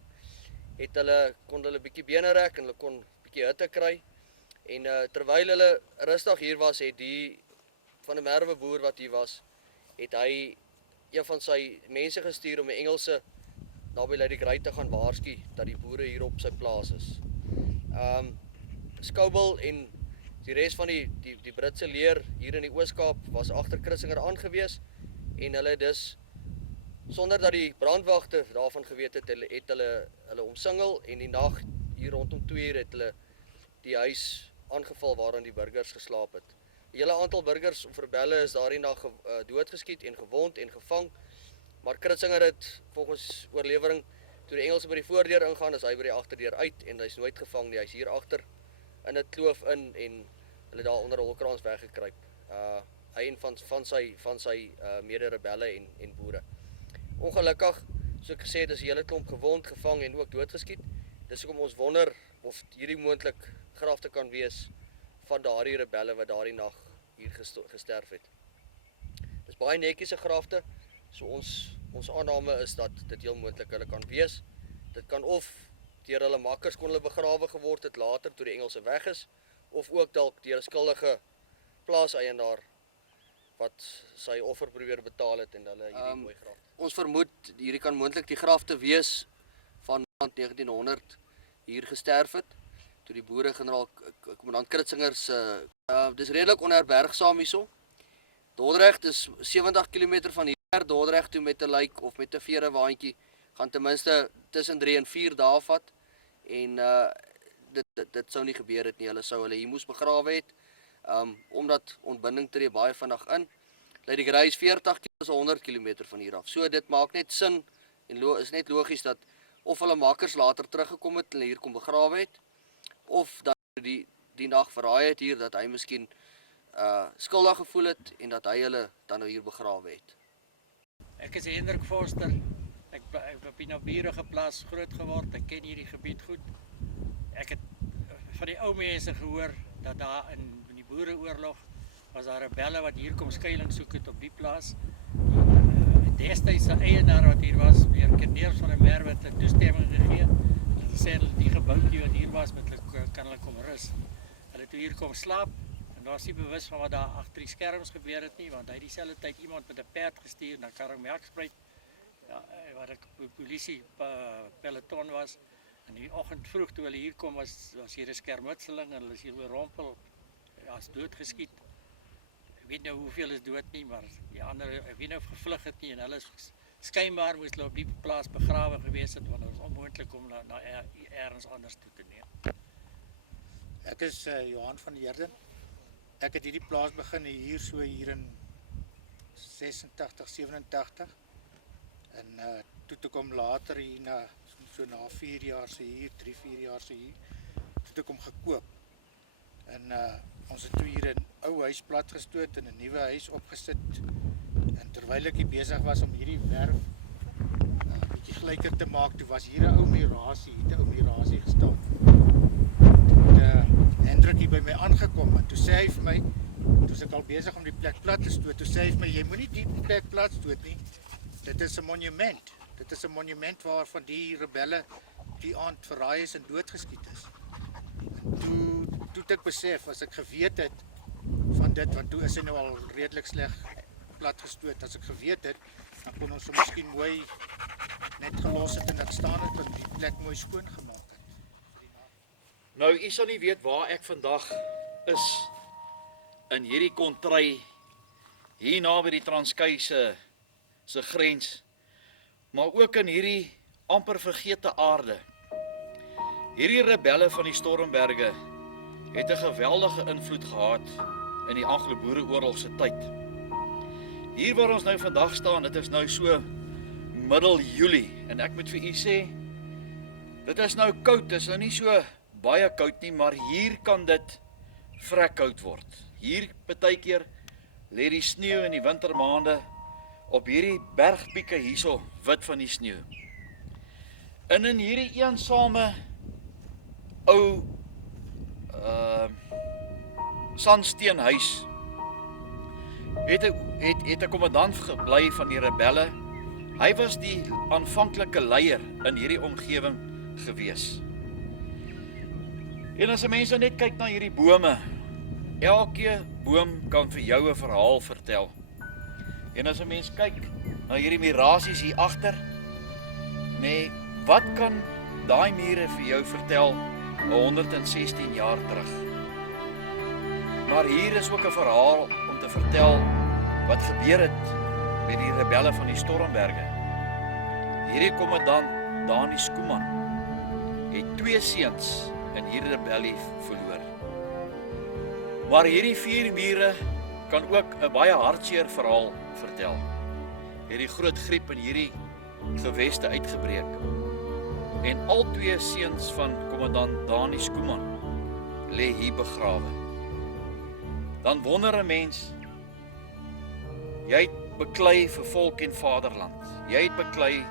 kon hulle bietjie bene rek en hulle kon bietjie hitte kry. En terwyl hulle rustig hier was, het die van 'n Merwe boer wat hier was, het hy een van sy mense gestuur om die Engelse naby Lady Grey te gaan waarsku dat die boere hier op sy plaas is. Scoville en die res van die Britse leer hier in die Oos-Kaap was agter Chrissinger aangewees en hulle dus sonder dat die brandwagte daarvan geweet het hulle omsingel en die nag hier rondom 2 uur het hulle die huis aangeval waarin die burgers geslaap het. 'n Hele aantal burgers of rebelle is daardie nag doodgeskiet en gewond en gevang, maar Chrissinger het volgens oorlewering toe die Engelse by die voordeur ingaan, is hy by die agterdeur uit en hy's nooit gevang nie. Hy's hier agter in 'n kloof in en hulle daar onder 'n holkrans weggekruip. Hy en van sy mede-rebelle en boere. Ongelukkig, soos ek gesê het, is 'n hele klomp gewond, gevang en ook doodgeskiet. Dis hoekom ons wonder of hierdie moontlik grafte kan wees van daardie rebelle wat daardie nag hier gesterf het. Dis baie netjiese grafte, so ons aanname is dat dit heel moontlik hulle kan wees. Dit kan of deur hulle makkers kon hulle begrawe geword het later toe die Engelse weg is, of ook dalk deur 'n skuldige plaaseienaar wat sy offer probeer betaal het en hulle hierdie mooi graf. Ons vermoed hierdie kan moontlik die grafte wees van 1900 hier gesterf het toe die boere generaal kommandant Chrissinger se dis redelik onherbergsaam hierso. Dordrecht is 70 km van hier. Dordrecht toe met 'n lijk of met 'n veerewaandjie gaan ten minste tussen 3 en 4 dae vat en dit sou nie gebeur het nie. Hulle sou hulle hier moes begrawe het. Omdat ontbinding tree baie vinnig in. Lady Grey is 40 km, is 100 km van hier af. So dit maak net sin en is net logies dat of hulle makkers later teruggekom het en hier kom begrawe het, of dat die nag verraai het hier, dat hy miskien skuldig gevoel het en dat hy hulle dan nou hier begrawe het. Ek is Hendrik Forster. Ek op die naburige plaas groot geword. Ek ken hierdie gebied goed. Ek het van die ou mense gehoor dat daar in die boereoorlog was daar rebelle wat hier kom skuilings soek het op die plaas. Destyds se eienaar wat hier was, meneer Kneers van der Merwe, het 'n toestemming gegee. Hulle het gesê die gebouetjie wat hier was, met hulle kan hulle kom rus. Hulle het hier kom slaap en daar was nie bewus van wat daar agter die skerms gebeur het nie, want hy het dieselfde tyd iemand met 'n perd gestuur na Karmelkspruit. Ja, waar 'n polisie peloton was. En die oggend vroeg toe hulle hier kom was hier 'n skermutseling en hulle is hier oorrompel. Ja, is doodgeskiet. Ek weet nou hoeveel is dood nie, maar die ander, ek weet nou of gevlug het nie en hulle is skynbaar moes hulle op die plaas begrawe gewees het want dit was onmoontlik om na ergens anders toe te neem. Ek is Johan van Heerden. Ek het hierdie plaas begin hier in 86, 87 en toe kom later hier na 4 jaar se hier, 3-4 jaar se hier, toe kom gekoop. En ons het toe hier 'n ou huis platgestoot en 'n nuwe huis opgesit. En terwyl ek besig was om hierdie werf bietjie gelyker te maak, toe was hier 'n ou mirasie gestaan. Hendrik hier by my aangekom en toe sê hy vir my, toe ek al besig om die plek plat te stoot, toe sê hy vir my, jy moenie die plek plat stoot nie. Dit is 'n monument. Dit is 'n monument waarvan die rebelle die aand verraai is en doodgeskiet is. Toe het ek besef, as ek geweet het van dit, want toe is hy nou al redelik sleg platgestoot, as ek geweet het, dan kon ons hom miskien mooi net gelos het en dat staan het en die plek mooi skoon gemaak het. Nou, u sal nie weet waar ek vandag is in hierdie kontry hier naby die Transkei se grens, maar ook in hierdie amper vergete aarde. Hierdie rebelle van die Stormberge het 'n geweldige invloed gehad in die Anglo-Boereoorlog se tyd. Hier waar ons nou vandag staan, dit is nou so middel Julie en ek moet vir u sê, dit is nou koud, dit is nou nie so baie koud nie, maar hier kan dit vrek koud word. Hier partykeer lê die sneeu in die wintermaande op hierdie bergpieke hierso wit van die sneeu. En in hierdie eensame ou sandsteenhuis het 'n kommandant gebly van die rebelle. Hy was die aanvanklike leier in hierdie omgewing gewees. En as 'n mens net kyk na hierdie bome, elke boom kan vir jou 'n verhaal vertel. En as 'n mens kyk na hierdie mirasies hier agter, Nee, wat kan daai mure vir jou vertel 116 jaar terug? Maar hier is ook 'n verhaal om te vertel wat gebeur het met die rebelle van die Stormberge. Hierdie kommandant Dani Skuman het 2 seuns in hierdie rebellie verloor. Maar hierdie 4 mure kan ook 'n baie hartseer verhaal vertel. Hierdie groot griep in hierdie geweste uitgebreek. En al 2 seuns van kommandant Dani Skuman lê hier begrawe. Dan wonder 'n mens, jy het beklei vir volk en vaderland. Jy het beklei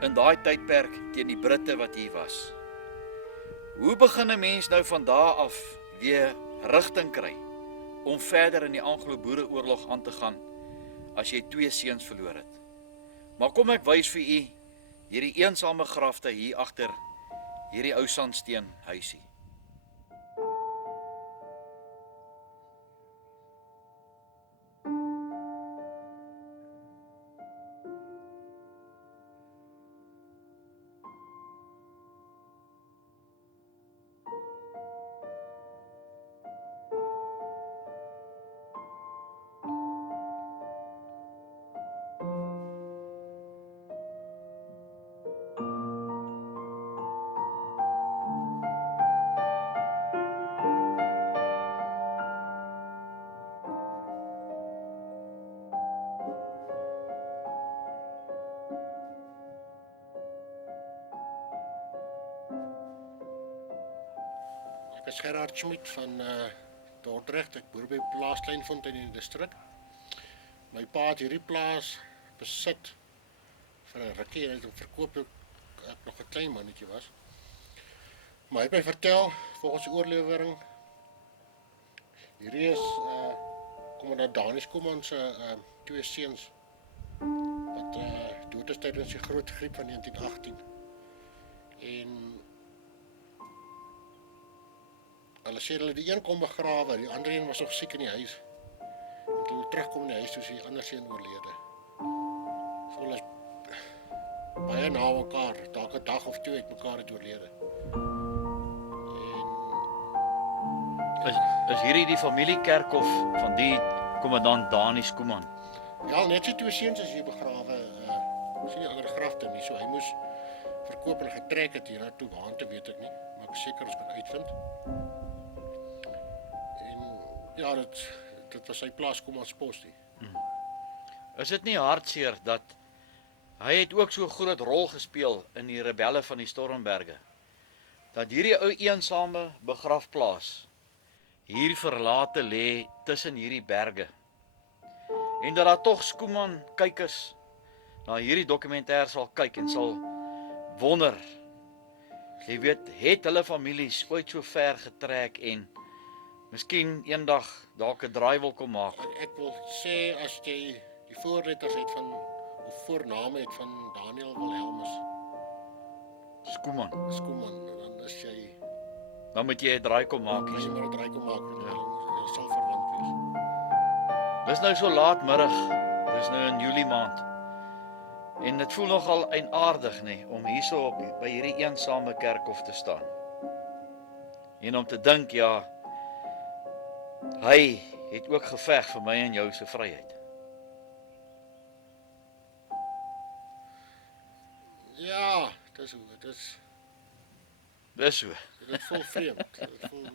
in daai tydperk teen die Britte wat hier was. Hoe begin 'n mens nou van daar af weer rigting kry om verder in die Anglo-Boereoorlog aan te gaan as jy 2 seuns verloor het? Maar kom ek wys vir u hierdie eensame grafte hier agter hierdie ou sandsteen huisie. Ek is Gerard Schmid van Dordrecht. Ek boer by plaas Kleinfontein in die distrik. My pa het hierdie plaas besit vir 'n rukkie en het hom verkoop toe ek nog 'n klein mannetjie was. Maar hy het my vertel, volgens die oorlewering, hierdie is kommandant Dani Skuman se 2 seuns wat dood is tydens die groot griep van 1918. En hulle sê hulle die een kom begrawe, die ander een was nog siek in die huis. En toe hulle terugkom in die huis, toe is die ander seun oorlede. So hulle is baie na mekaar, dalk 'n dag of 2 het mekaar het oorlede. Is hierdie die familiekerkhof van die kommandant Dani Skuman? Ja, net sy 2 seuns is hier begrawe. Ek sien nie ander grafte nie, so hy moes verkoop en getrek het hiernatoe, waartoe weet ek nie, maar ek is seker ons kan uitvind. En ja, dit was sy plaas kommanspostie. Is dit nie hartseer dat hy het ook so 'n groot rol gespeel in die rebelle van die Stormberge, dat hierdie ou eensame begrafplaas hier verlate lê tussen hierdie berge, en dat daar tog Skuman kykers na hierdie dokumentêr sal kyk en sal wonder, jy weet, het hulle families ooit so ver getrek en miskien eendag dalk 'n draai wil kom maak? Ek wil sê, as jy die voorletters het van, of voorname het van Daniel Wilhelmus Skuman, dan is jy, dan moet jy 'n draai kom maak. as jy maar 'n draai kom maak, jy sal verwant wees. Dis nou so laatmiddag, dis nou in Julie maand. En dit voel nogal eienaardig, nê, om hierso by hierdie eensame kerkhof te staan. En om te dink, ja, hy het ook geveg vir my en jou se vryheid. Ja, dis hoe, dis Dis so. dit voel vreemd. Dit voel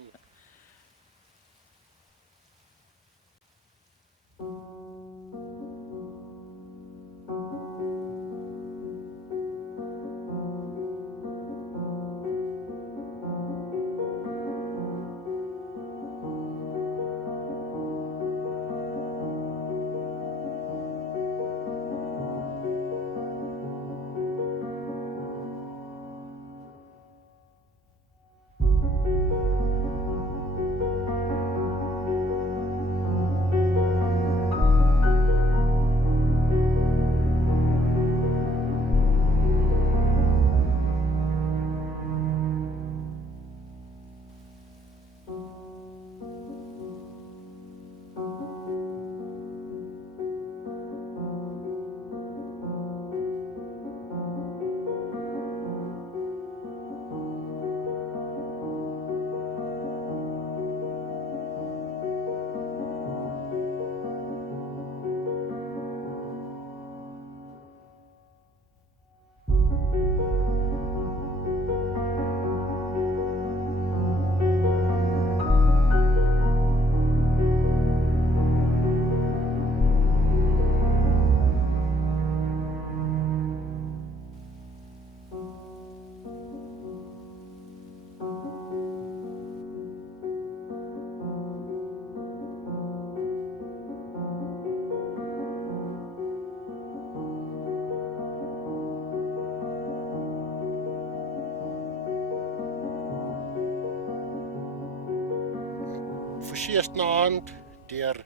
seesnaand deur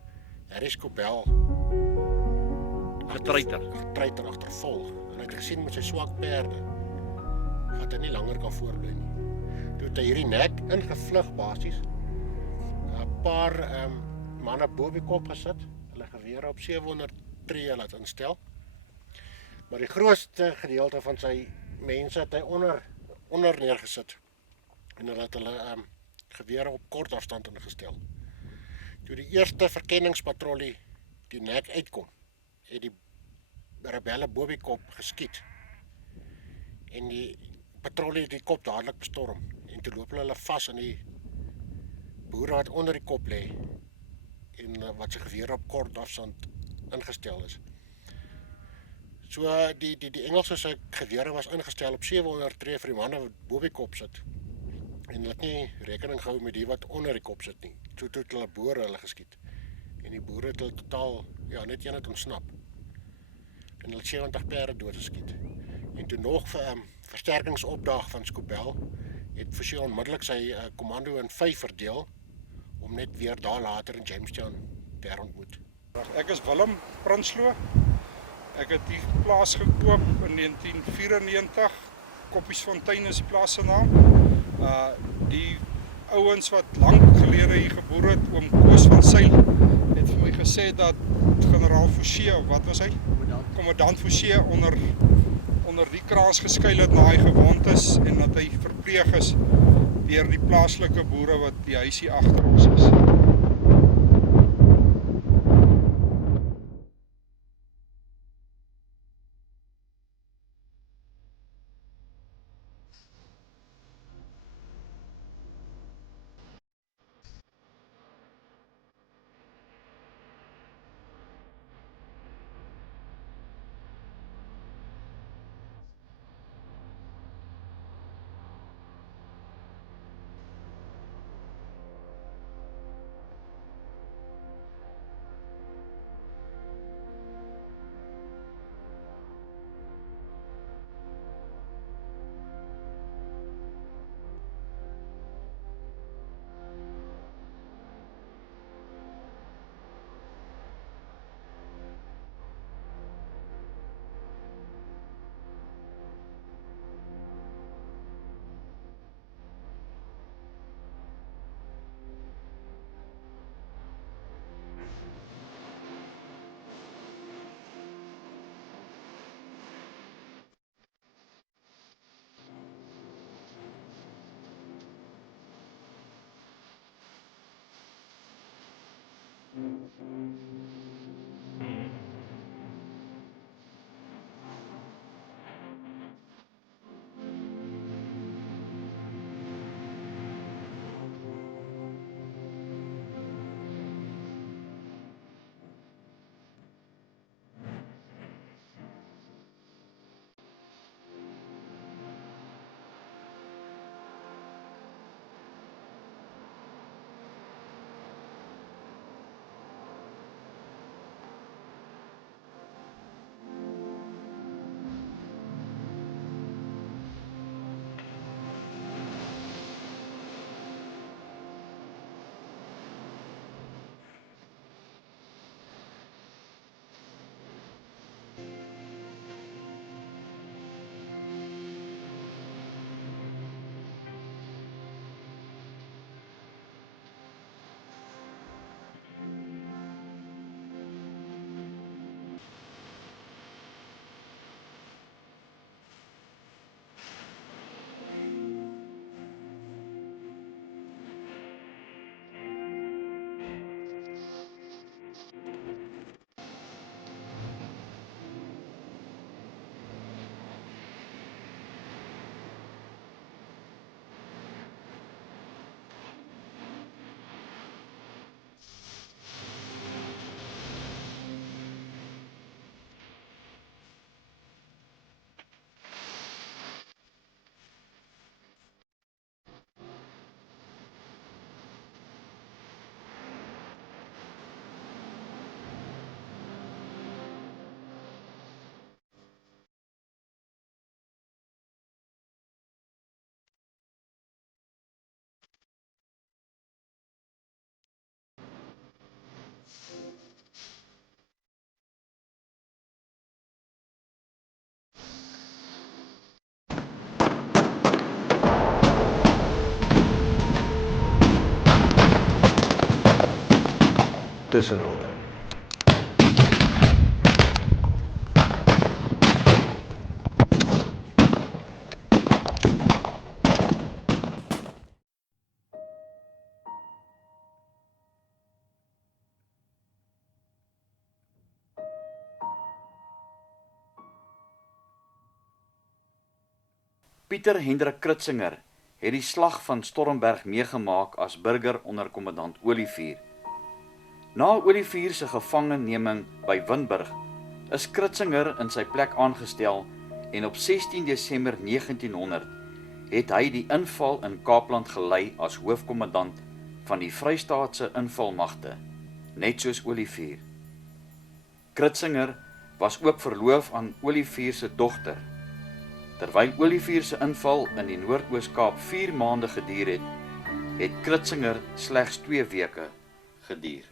Harry Skobel Getreiter. agtervolg. En hy het gesien met sy swak perde dat hy nie langer kan voortbly nie. Toe het hy hierdie nek ingevlug basies. 'n Paar manne bo die kop gesit, hulle gewere op 700 tree laat instel. Maar die grootste gedeelte van sy mense het hy onder neergesit. En hulle het hulle gewere op kort afstand ingestel. Toe die eerste verkenningspatrollie die nek uitkom, het die rebelle bo die kop geskiet. En die patrollie het die kop dadelik bestorm. En toe loop hulle vas in die boere wat onder die kop lê en wat sy gewere op kort afstand ingestel is. So die Engelse se gewere was ingestel op 700 tree vir die manne wat bo die kop sit. En hulle het nie rekening gehou met die wat onder die kop sit nie. Toe het hulle boere hulle geskiet. En die boere het hulle totaal, net een het ontsnap. En hulle 70 perde doodgeskiet. En toe nog versterkingsopdrag van Skobel, het Forsie onmiddellik sy commando in 5 verdeel, om net weer daar later in Jamestown te herontmoet. Ek is Willem Prinsloo. Ek het die plaas gekoop in 1994. Koppiesfontein is die plaas se naam. Die ouens wat lank gelede hier geboer het, oom Koos van Sail, het vir my gesê dat generaal Forsie, wat was hy? Kommandant Forsie onder die kraans geskuil het na hy gewond is en dat hy verpleeg is deur die plaaslike boere wat die huisie agter ons is. tussenhulp. Pieter Hendrik Kritzinger het die slag van Stormberg meegemaak as burger onder kommandant Olivier. Na Olivier se gevangenneming by Winburg is Kritzinger in sy plek aangestel en op 16 Desember 1900 het hy die inval in Kaapland gelei as hoofkommandant van die Vrystaatse invalmagte, net soos Olivier. Kritzinger was ook verloof aan Olivier se dogter. Terwyl Olivier se inval in die Noord-Oos-Kaap 4 maande geduur het, het Kritzinger slegs 2 weke geduur.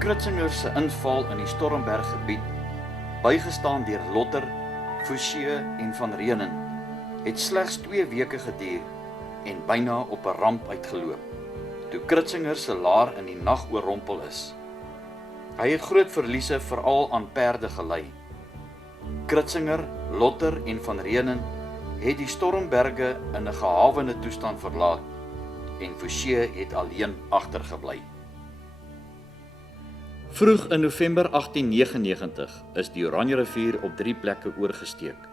Kritzinger se inval in die Stormberg gebied, bygestaan deur Lotter, Fouché en Van Reenen, het slegs 2 weke geduur en byna op 'n ramp uitgeloop, toe Kritzinger se laar in die nag oorrompel is. Hy het groot verliese veral aan perde gelei. Kritzinger, Lotter en Van Reenen het die Stormberge in 'n gehavende toestand verlaat en Fouché het alleen agtergebly. Vroeg in November 1899 is die Oranjerivier op 3 plekke oorgesteek.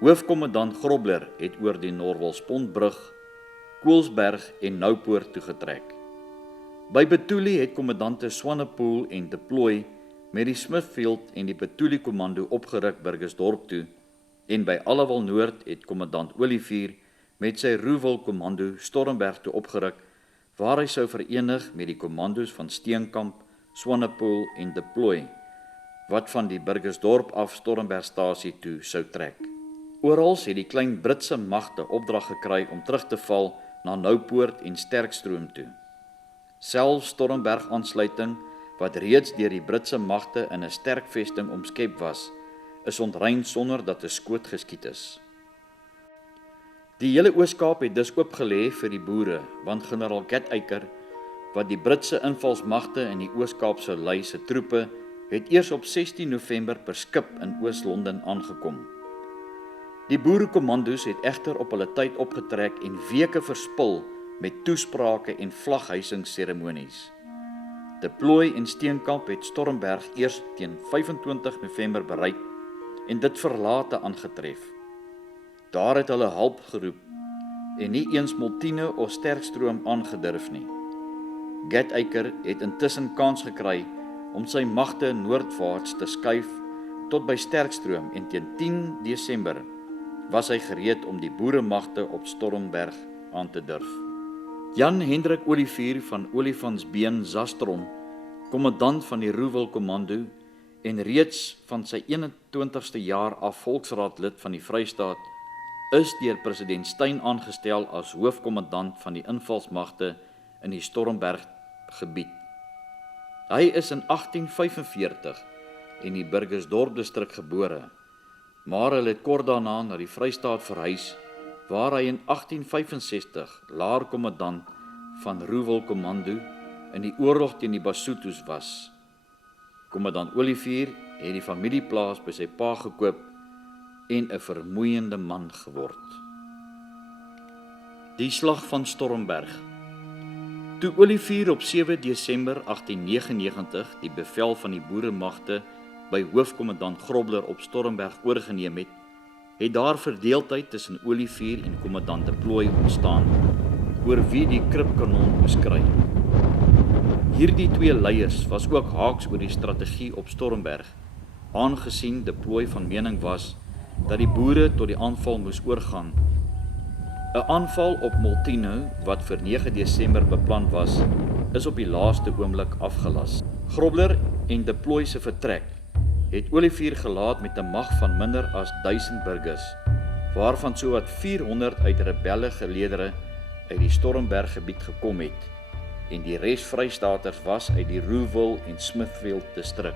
Hoofkommandant Grobler het oor die Norwelspontbrug, Koelsberg en Noupoort toegetrek. By Betoelie het kommandante Swanepoel en De Plooy met die Smithfield en die Betoelie Kommando opgeruk Burgersdorp toe en by Allewal Noord het kommandant Olivier met sy Roewil Kommando Stormberg toe opgeruk waar hy sou verenig met die kommandos van Steenkamp, Swanepoel en De Plooy wat van die Burgersdorp af Stormbergstasie toe sou trek. Orals het die klein Britse magte opdrag gekry om terug te val na Noupoort en Sterkstroom toe. Selfs Stormberg aansluiting wat reeds deur die Britse magte in 'n sterk vesting omskep was, is ontruim sonder dat 'n skoot geskiet is. Die hele Oos-Kaap het dus oopgelê vir die boere, want generaal Gatacre, wat die Britse invalsmagte in die Oos-Kaap sou lei se troepe, het eers op 16 November per skip in Oos-London aangekom. Die boerekommandos het egter op hulle tyd opgetrek en weke verspil met toesprake en vlaghuisingsseremonies. De Plooy en Steenkamp het Stormberg eers teen 25 November bereik en dit verlate aangetref. Daar het hulle hulp geroep en nie eens Molteno of Sterkstroom aangedurf nie. Gatacre het intussen kans gekry om sy magte noordwaarts te skuif tot by Sterkstroom en teen 10 Desember was hy gereed om die boeremagte op Stormberg aan te durf. Jan Hendrik Olivier van Olifantsbeen Zastron, kommandant van die Roewil Kommando en reeds van sy 21ste jaar af volksraadlid van die Vrystaat, is deur president Steyn aangestel as hoofkommandant van die invalsmagte in die Stormberg gebied. Hy is in 1845 in die Burgersdorp distrik gebore, maar hy het kort daarna na die Vrystaat verhuis, waar hy in 1865 laerkommandant van Roewil Kommando in die oorlog teen die Basutos was. Kommandant Olivier het die familieplaas by sy pa gekoop en 'n vermoeiende man geword. Die slag van Stormberg. Toe Olivier op 7 Desember 1899 die bevel van die boeremagte by hoofkommandant Grobler op Stormberg oorgeneem het, het daar verdeeldheid tussen Olivier en kommandant De Plooy ontstaan oor wie die kripkanon moes kry. Hierdie 2 leiers was ook haaks oor die strategie op Stormberg, aangesien De Plooy van mening was dat die boere tot die aanval moes oorgaan. 'n Aanval op Molteno, wat vir 9 Desember beplan was, is op die laaste oomblik afgelas. Grobler en De Plooy se vertrek het Olivier gelaat met 'n mag van minder as 1000 burgers, waarvan sowat 400 uit rebelle geleedere uit die Stormberg gebied gekom het, en die res Vrystaaters was uit die Roewil en Smithfield distrik.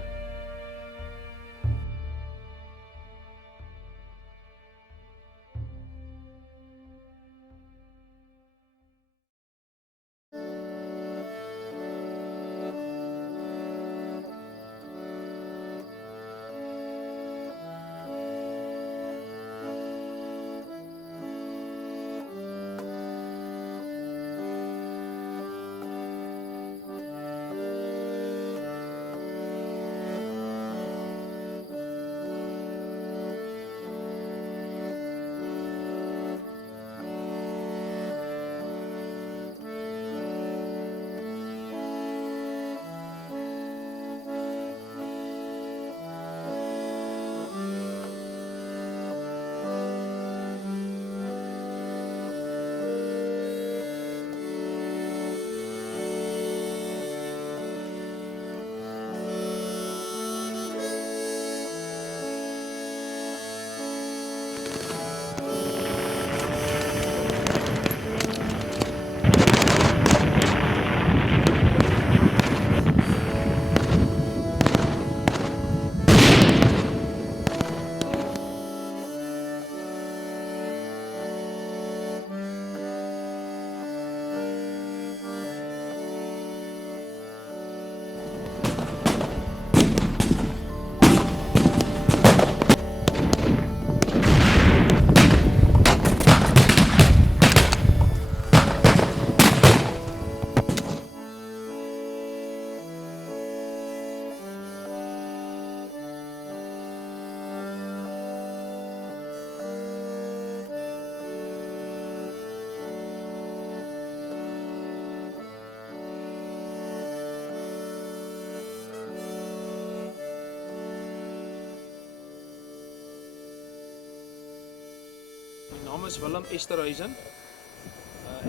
is Willem Esterhuizen.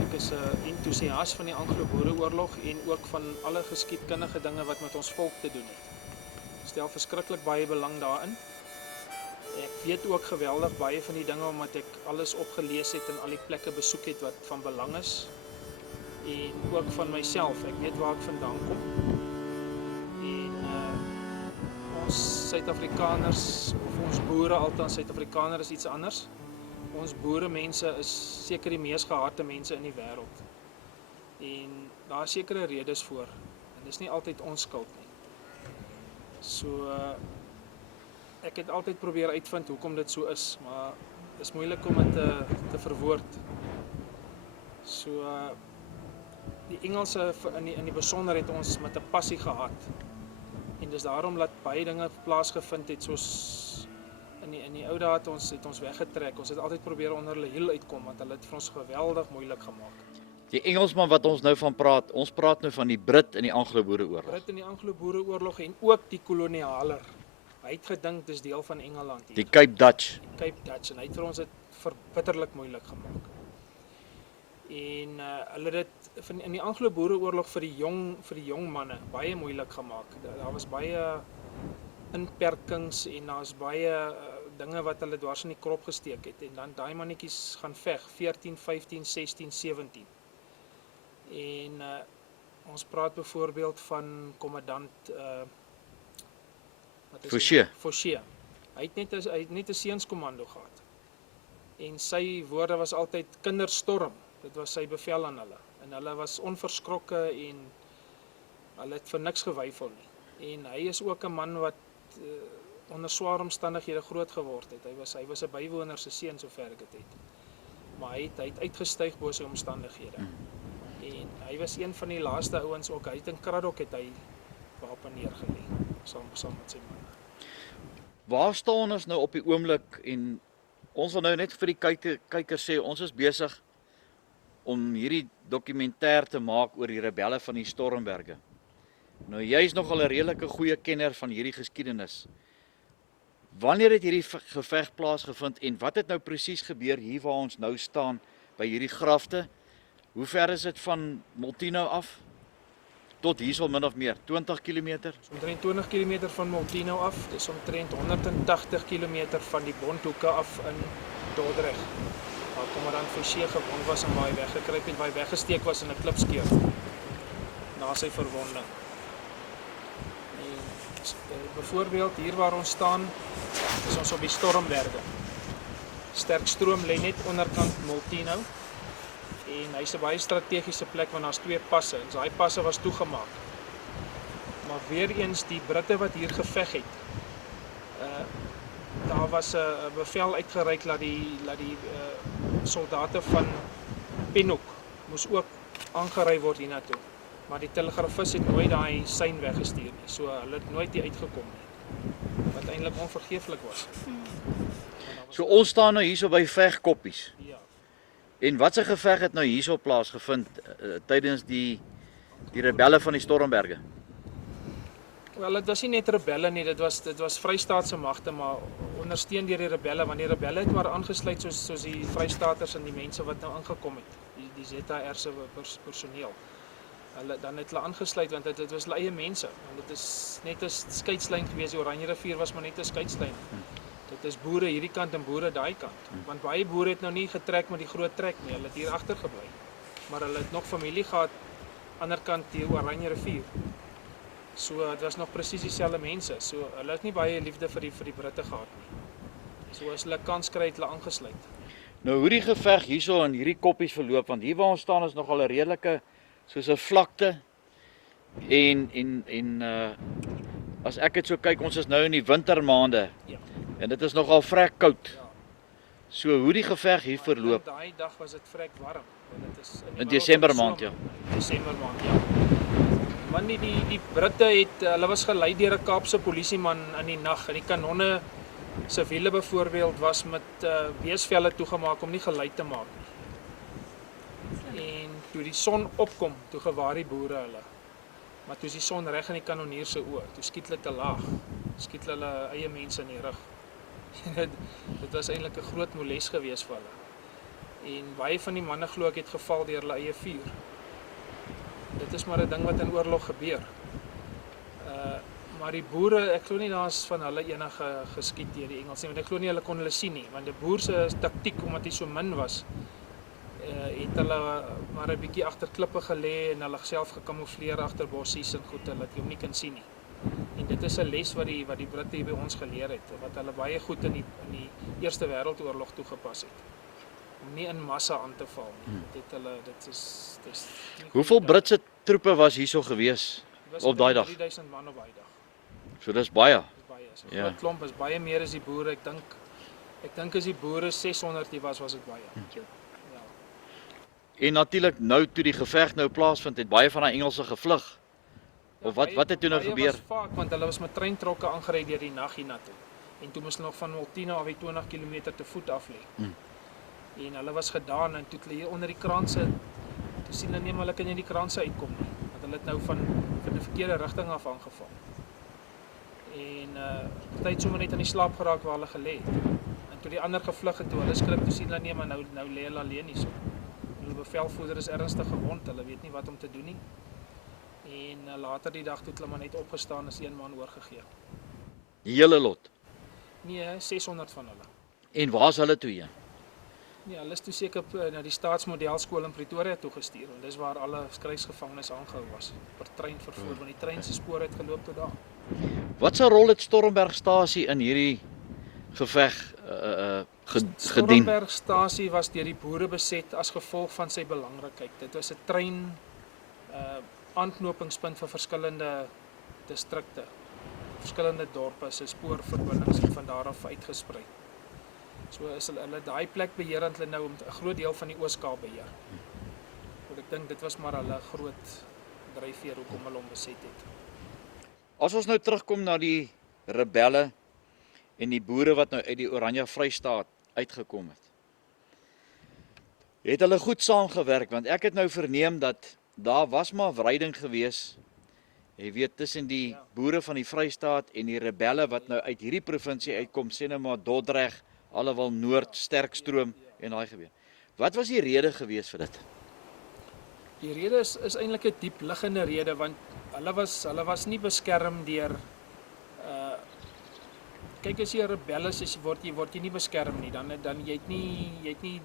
Ek is 'n entoesias van die Anglo-Boereoorlog en ook van alle geskiedkundige dinge wat met ons volk te doen het. Ek stel verskriklik baie belang daarin. Ek weet ook geweldig baie van die dinge omdat ek alles opgelees het en al die plekke besoek het wat van belang is. En ook van myself, ek weet waar ek vandaan kom. En ons Suid-Afrikaners, of ons boere, althans Suid-Afrikaner is iets anders. Ons boeremense is seker die mees gehate mense in die wêreld. En daar is sekere redes voor. En dis nie altyd ons skuld nie. So ek het altyd probeer uitvind hoekom dit so is, maar dit is moeilik om dit te verwoord. So die Engelse in die besonder het ons met 'n passie gehad. En dis daarom dat baie dinge plaasgevind het, soos in die ou dae het ons weggetrek. Ons het altyd probeer onder hulle hiel uitkom, want hulle het vir ons geweldig moeilik gemaak. Die Engelsman wat ons nou van praat, ons praat nou van die Brit in die Anglo-Boereoorlog. Brit in die Anglo-Boereoorlog en ook die kolonialer. Hy het gedink dis deel van Engeland hier. Die Cape Dutch. Die Cape Dutch, en hy het vir ons dit verbitterlik moeilik gemaak. En hulle het dit in die Anglo-Boereoorlog vir die jong manne baie moeilik gemaak. Daar was baie inperkings en daar's baie dinge wat hulle dwars in die krop gesteek het. En dan daai mannetjies gaan veg 14, 15, 16, 17. En ons praat byvoorbeeld van kommandant Fouché. Hy het net 'n seunskomando gehad. En sy woorde was altyd kinderstorm. Dit was sy bevel aan hulle. En hulle was onverskrokke en hulle het vir niks gewyfel nie. En hy is ook 'n man wat onder swaar omstandighede groot geword het. Hy was 'n bywoner se seun sover ek dit het. Maar hy het uitgestyg bo sy omstandighede. En hy was een van die laaste ouens ook. Hy het in Kraddock het hy wapen neergelê saam met sy man. Waar staan ons nou op die oomblik, en ons wil nou net vir die kykers sê, ons is besig om hierdie dokumentêr te maak oor die rebelle van die Stormberge. Nou jy is nogal 'n redelike goeie kenner van hierdie geskiedenis. Wanneer het hierdie geveg plaasgevind en wat het nou presies gebeur hier waar ons nou staan by hierdie grafte? Hoe ver is dit van Molteno af? Tot hierso min of meer, 20 km? Dis omtrent 20 km van Molteno af. Dis omtrent 180 km van die Bondhoeke af in Dordrecht. Waar kommandant Fouché gewond was en waar hy weggekruip het, waar hy weggesteek was in 'n klipskeer na sy verwonding. Byvoorbeeld hier waar ons staan, is ons op die Stormberge. Sterkstroom lê net onderkant Molteno. En hy's 'n baie strategiese plek want daar's 2 passe. En daai passe was toegemaak. Maar weer eens die Britte wat hier geveg het. Daar was 'n bevel uitgereik dat die soldate van Pennock moes ook aangery word hiernatoe. Maar die telegrafis het nooit daai sein weggestuur nie. So hulle het nooit hier uitgekom nie. Wat eintlik onvergeeflik was. So ons staan nou hierso by vegkoppies. Ja. En wat se geveg het nou hierso plaasgevind tydens die rebelle van die Stormberge? Wel, dit was nie net rebelle nie, dit was Vrystaatse magte, maar ondersteun deur die rebelle, want die rebelle het maar aangesluit soos die Vrystaaters en die mense wat nou ingekom het, die ZR se personeel. Dan het hulle aangesluit want dit was hulle eie mense, want dit is net 'n skeidslyn gewees, die Oranje rivier was maar net 'n skeidslyn. Dit is boere hierdie kant en boere daai kant. Want baie boere het nou nie getrek met die groot trek nie, hulle het hier agter gebly. Maar hulle het nog familie gehad ander kant die Oranje rivier. So dit was nog presies dieselfde mense. So hulle het nie baie liefde vir die Britte gehad nie. So as hulle kans kry het hulle aangesluit. Nou hoe die geveg hierso in hierdie koppies verloop, want hier waar ons staan is nogal 'n redelike soos 'n vlakte. En as ek dit so kyk, ons is nou in die wintermaande. Ja. En dit is nogal vrek koud. Ja. So hoe die geveg hier verloop. Daai dag was dit vrek warm, want dit is in Desember maand, ja. Desember maand, ja. Want die Britte hulle was gelei deur 'n Kaapse polisieman in die nag en die kanonne se wiele byvoorbeeld was met weesvelle toegemaak om nie geluid te maak nie. En toe die son opkom, toe gewaar die boere hulle. Maar toe is die son reg in die kanonier se oë, toe skiet hulle te laag. Skiet hulle eie mense in die rug. Dit was eintlik 'n groot moles geweest vir hulle. En baie van die manne glo ek het geval deur hulle eie vuur. Dit is maar 'n ding wat in oorlog gebeur. Maar die boere, ek glo nie daar's van hulle enige geskiet deur die Engels nie, want ek glo nie hulle kon hulle sien nie, want die boer se taktiek omdat hy so min was, het hulle maar 'n bietjie agter klippe gelê en hulle self gekamoufleer agter bossies en goed, dat jy hom nie kan sien nie. En dit is 'n les wat die Britte hier by ons geleer het, wat hulle baie goed in die Eerste Wêreldoorlog toegepas het. Om nie in massa aan te val nie. Dit is Hoeveel Britse troepe was hierso gewees op daai dag? 3000 man op daai dag. So dis baie. Dis baie. So Ja. groot klomp is baie meer as die boere. Ek dink as die boere 600 hier was dit baie. Ja. En natuurlik nou toe die geveg nou plaasvind, het baie van daai Engelse gevlug. Of wat het toe nou gebeur? Was vaak, want hulle was met treintrokke aangery deur die nag hiernatoe. En toe moes hulle nog van Multino af 20 km te voet af lê. En hulle was gedaan en toe hulle hier onder die kraanse, toe sien hulle nie maar hulle kan nie die kraanse uitkom nie, want hulle het nou van die verkeerde rigting af aangeval. En party het sommer net aan die slaap geraak waar hulle gelê het. En toe die ander gevlug het, toe hulle skrik, toe sien hulle nie maar nou lê hulle alleen hierso. Hulle bevelvoerder is ernstig gewond, hulle weet nie wat om te doen nie. En later die dag toe het hulle maar net opgestaan as een man oorgegee. Die hele lot. Nee, 600 van hulle. En waar's hulle toe heen? Nee, hulle is toe seker na die staatsmodelskool in Pretoria toegestuur, want dis waar alle krygsgevangenes aangehou was, per trein vervoer, want die trein se spoor het geloop tot daar. Wat 'n rol het Stormbergstasie in hierdie geveg gedien? Stormbergstasie was deur die boere beset as gevolg van sy belangrikheid. Dit was 'n trein aanknopingspunt vir verskillende distrikte, verskillende dorpe se spoorverbindings en van daar af uitgesprei. So is hulle daai plek beheer en hulle nou 'n groot deel van die Oos-Kaap beheer. Want ek dink dit was maar hulle groot dryfveer hoekom hulle hom beset het. As ons nou terugkom na die rebelle en die boere wat nou uit die Oranje Vrystaat uitgekom het. Het hulle goed saamgewerk, want ek het nou verneem dat daar was maar wryding gewees. Jy weet tussen die boere van die Vrystaat en die rebelle wat nou uit hierdie provinsie uitkom, sê nou maar Dordrecht, Allewal Noord, Sterkstroom en daai gebeur. Wat was die rede gewees vir dit? Die rede is eintlik 'n diep liggende rede, want hulle was nie beskerm deur kyk as jy 'n rebel is, word jy nie beskerm nie, dan jy het nie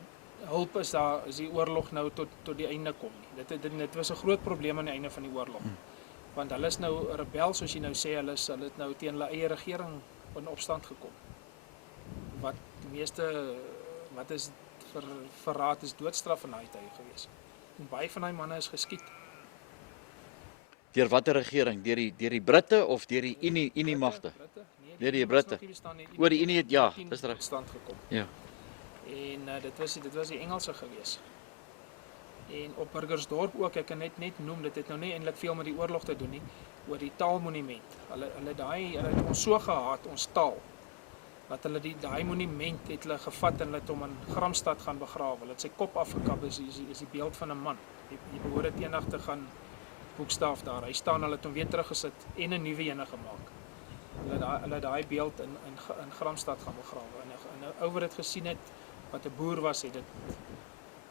hulp is die oorlog nou tot die einde kom nie. Dit was 'n groot probleem aan die einde van die oorlog. Want hulle is nou 'n rebel, soos jy nou sê, hulle het nou teen hulle eie regering in opstand gekom. Wat die meeste wat is verraad is doodstraf in daai tye gewees. En baie van daai manne is geskiet. Deur watter regering? Deur die Britte of deur die Unie magte? Deur die Britte. Oor die Unie het dis reg. Stand gekom. Ja. En dit was die Engelse gewees. En op Burgersdorp ook, ek kan net noem, dit het nou nie eintlik veel met die oorlog te doen nie, oor die taalmonument. Hulle het ons so gehaat, ons taal, dat hulle daai monument het hulle gevat en hulle het hom in Gramstad gaan begrawe. Hulle het sy kop afgekap, is die beeld van 'n man. Die behoort eendag te gaan boekstaaf daar. Hy staan, hulle het hom weer teruggesit en 'n nuwe ene gemaak. Hulle daai beeld in Gramstad gaan begrawe. En 'n ou wat dit gesien het, wat 'n boer was, het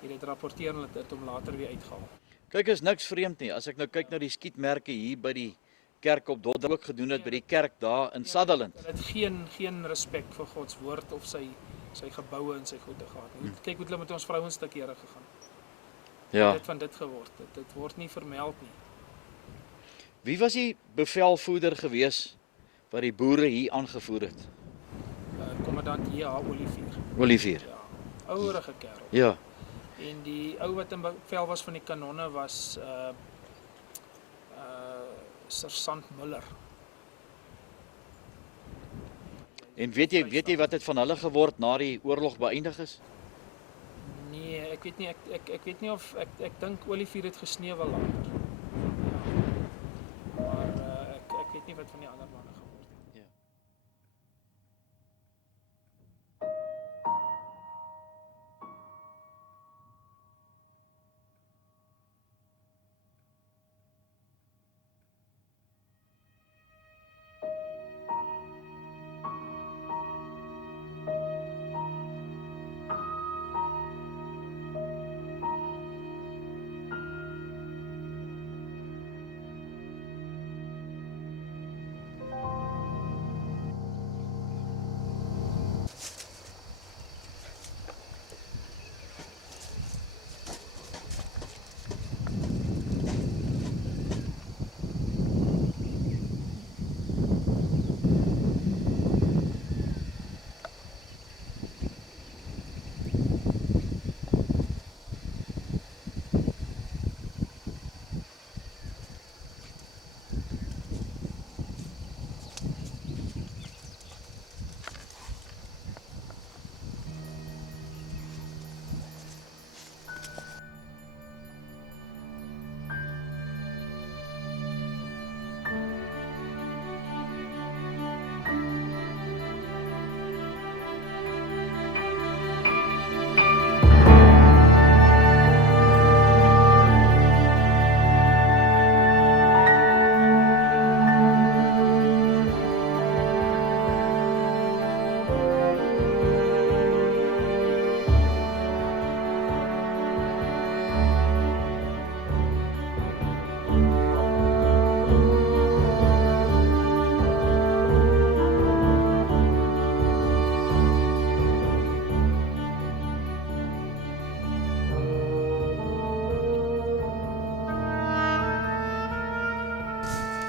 dit rapporteer en het hom later weer uitgehaal. Kyk, is niks vreemd nie. As ek nou kyk na die skietmerke hier by die kerk op Dordrecht ook gedoen het by die kerk daar in Sutherland. Hulle het geen respek vir God se woord of sy geboue en sy goede gehad nie. Kyk hoe hulle met ons vrouens te kere gegaan. Ja. Dit van dit geword. Dit word nie vermeld nie. Wie was die bevelvoerder gewees wat die boere hier aangevoer het? Kommandant J.H. Olivier. Ja. Ouerige kerel. Ja. En die ou wat in bevel was van die kanonne was Sergeant Muller. En weet jy wat het van hulle geword na die oorlog beëindig is? Nee, ek weet nie, ek weet nie of ek dink Olivier het gesneuwel later. Ja. Maar ek weet nie wat van die ander manne geword het. Ja.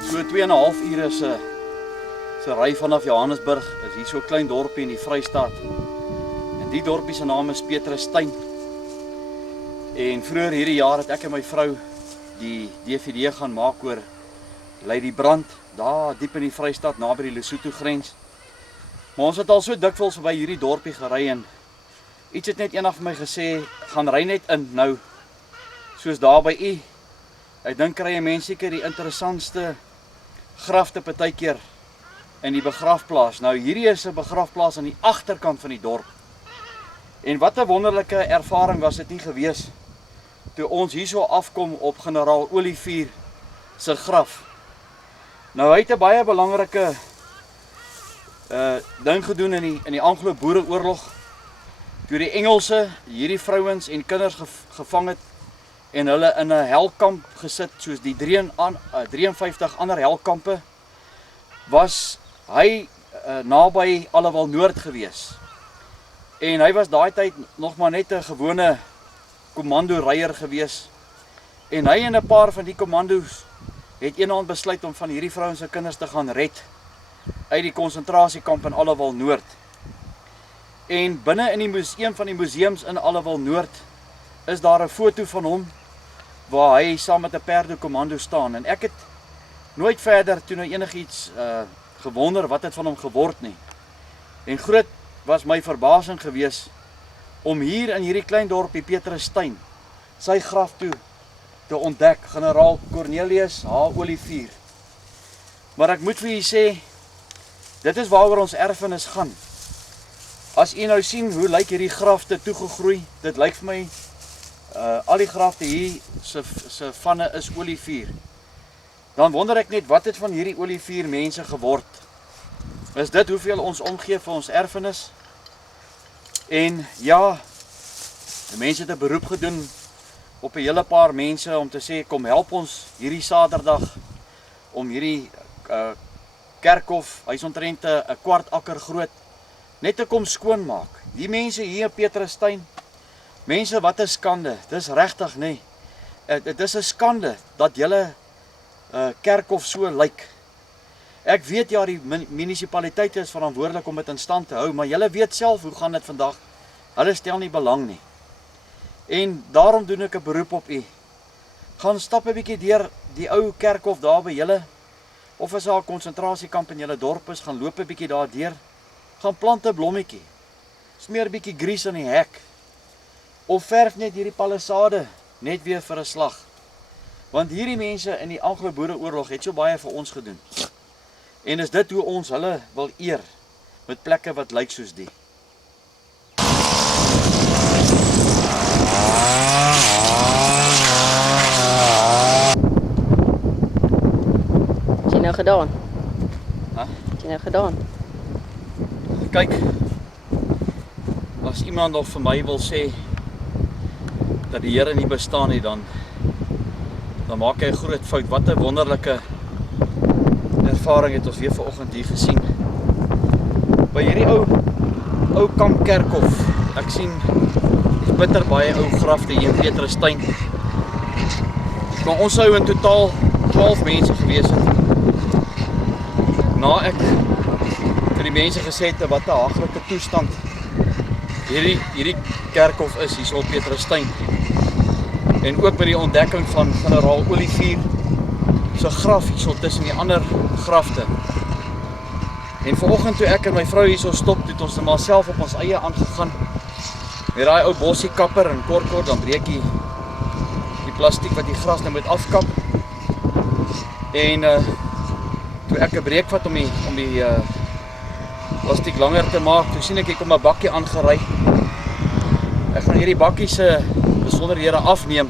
So 2,5 ure se ry vanaf Johannesburg is hier so 'n klein dorpie in die Vrystaat. En die dorpie se naam is Petrusstein. En vroeër hierdie jaar het ek en my vrou die DVD gaan maak oor Lady Brand, daar diep in die Vrystaat naby die Lesotho grens. Maar ons het al so dikwels verby hierdie dorpie gery en iets het net eendag vir my gesê, gaan ry net in nou, soos daar by u. Ek dink kry jy mense seker die interessantste grafte partykeer in die begrafplaas. Nou hierdie is 'n begrafplaas aan die agterkant van die dorp. En wat 'n wonderlike ervaring was dit nie gewees toe ons hierso afkom op generaal Olivier se graf. Nou hy het 'n baie belangrike ding gedoen in die Anglo-Boereoorlog. Toe die Engelse hierdie vrouens en kinders gevang het en hulle in 'n helkamp gesit soos die 53 ander helkampe, was hy naby Allewal Noord gewees. En hy was daai tyd nog maar net 'n gewone kommando-ryer gewees. En hy en 'n paar van die kommandos het eendag besluit om van hierdie vrouens se kinders te gaan red uit die konsentrasiekamp in Allewal Noord. En binne in een van die museums in Allewal Noord is daar 'n foto van hom waar hy saam met 'n perdekommando staan. En ek het nooit verder toe nou enigiets gewonder wat het van hom geword nie. En groot was my verbasing gewees om hier in hierdie klein dorpie Petrusstein sy graf toe te ontdek, generaal Cornelius H. Olivier. Maar ek moet vir u sê, dit is waaroor ons erfenis gaan. As u nou sien hoe lyk hierdie grafte toegegroei, dit lyk vir my al die grafte hier se vanne is Olivier. Dan wonder ek net wat het van hierdie Olivier mense geword. Is dit hoeveel ons omgee vir ons erfenis? En ja, die mense het 'n beroep gedoen op 'n hele paar mense om te sê kom help ons hierdie Saterdag om hierdie kerkhof, hy's omtrent 'n kwart akker groot, net te kom skoonmaak. Die mense hier in Petrusstein, mense, wat 'n skande. Dis regtig nê. Dit is 'n skande dat julle kerkhof so lyk. Ek weet ja, die munisipaliteit is verantwoordelik om dit in stand te hou, maar julle weet self hoe gaan dit vandag. Hulle stel nie belang nie. En daarom doen ek 'n beroep op u. Gaan stap 'n bietjie deur die ou kerkhof daar by julle, of as daar 'n konsentrasiekamp in julle dorp is, gaan loop 'n bietjie daar deur. Gaan plant 'n blommetjie. Smeer 'n bietjie grease aan die hek. Of verf net hierdie palisade net weer vir 'n slag. Want hierdie mense in die Anglo-Boereoorlog het so baie vir ons gedoen. En is dit hoe ons hulle wil eer met plekke wat lyk soos die? Wat jy nou gedaan? Wat jy nou gedaan? Kyk, as iemand nog vir my wil sê dat die Here nie bestaan nie, dan maak hy 'n groot fout. Wat 'n wonderlike ervaring het ons weer vanoggend hier gesien. By hierdie ou kampkerkhof. Ek sien dis bitter baie ou grafte hier in Petrusstein. Maar ons sou in totaal 12 mense gewees het. Na ek vir die mense gesê het wat 'n haglike toestand hierdie kerkhof is hier op Petrusstein. En ook met die ontdekking van generaal Olivier se graf hierso tussen die ander grafte. En vanoggend toe ek en my vrou hierso stop, het ons net maar self op ons eie aangegaan. Met daai ou bossie kapper en kort dan breek die plastiek wat die gras nou moet afkap. En toe ek 'n breek vat om die plastiek langer te maak, toe sien ek hier kom 'n bakkie aangery. Ek gaan hierdie bakkie se besonderhede afneem.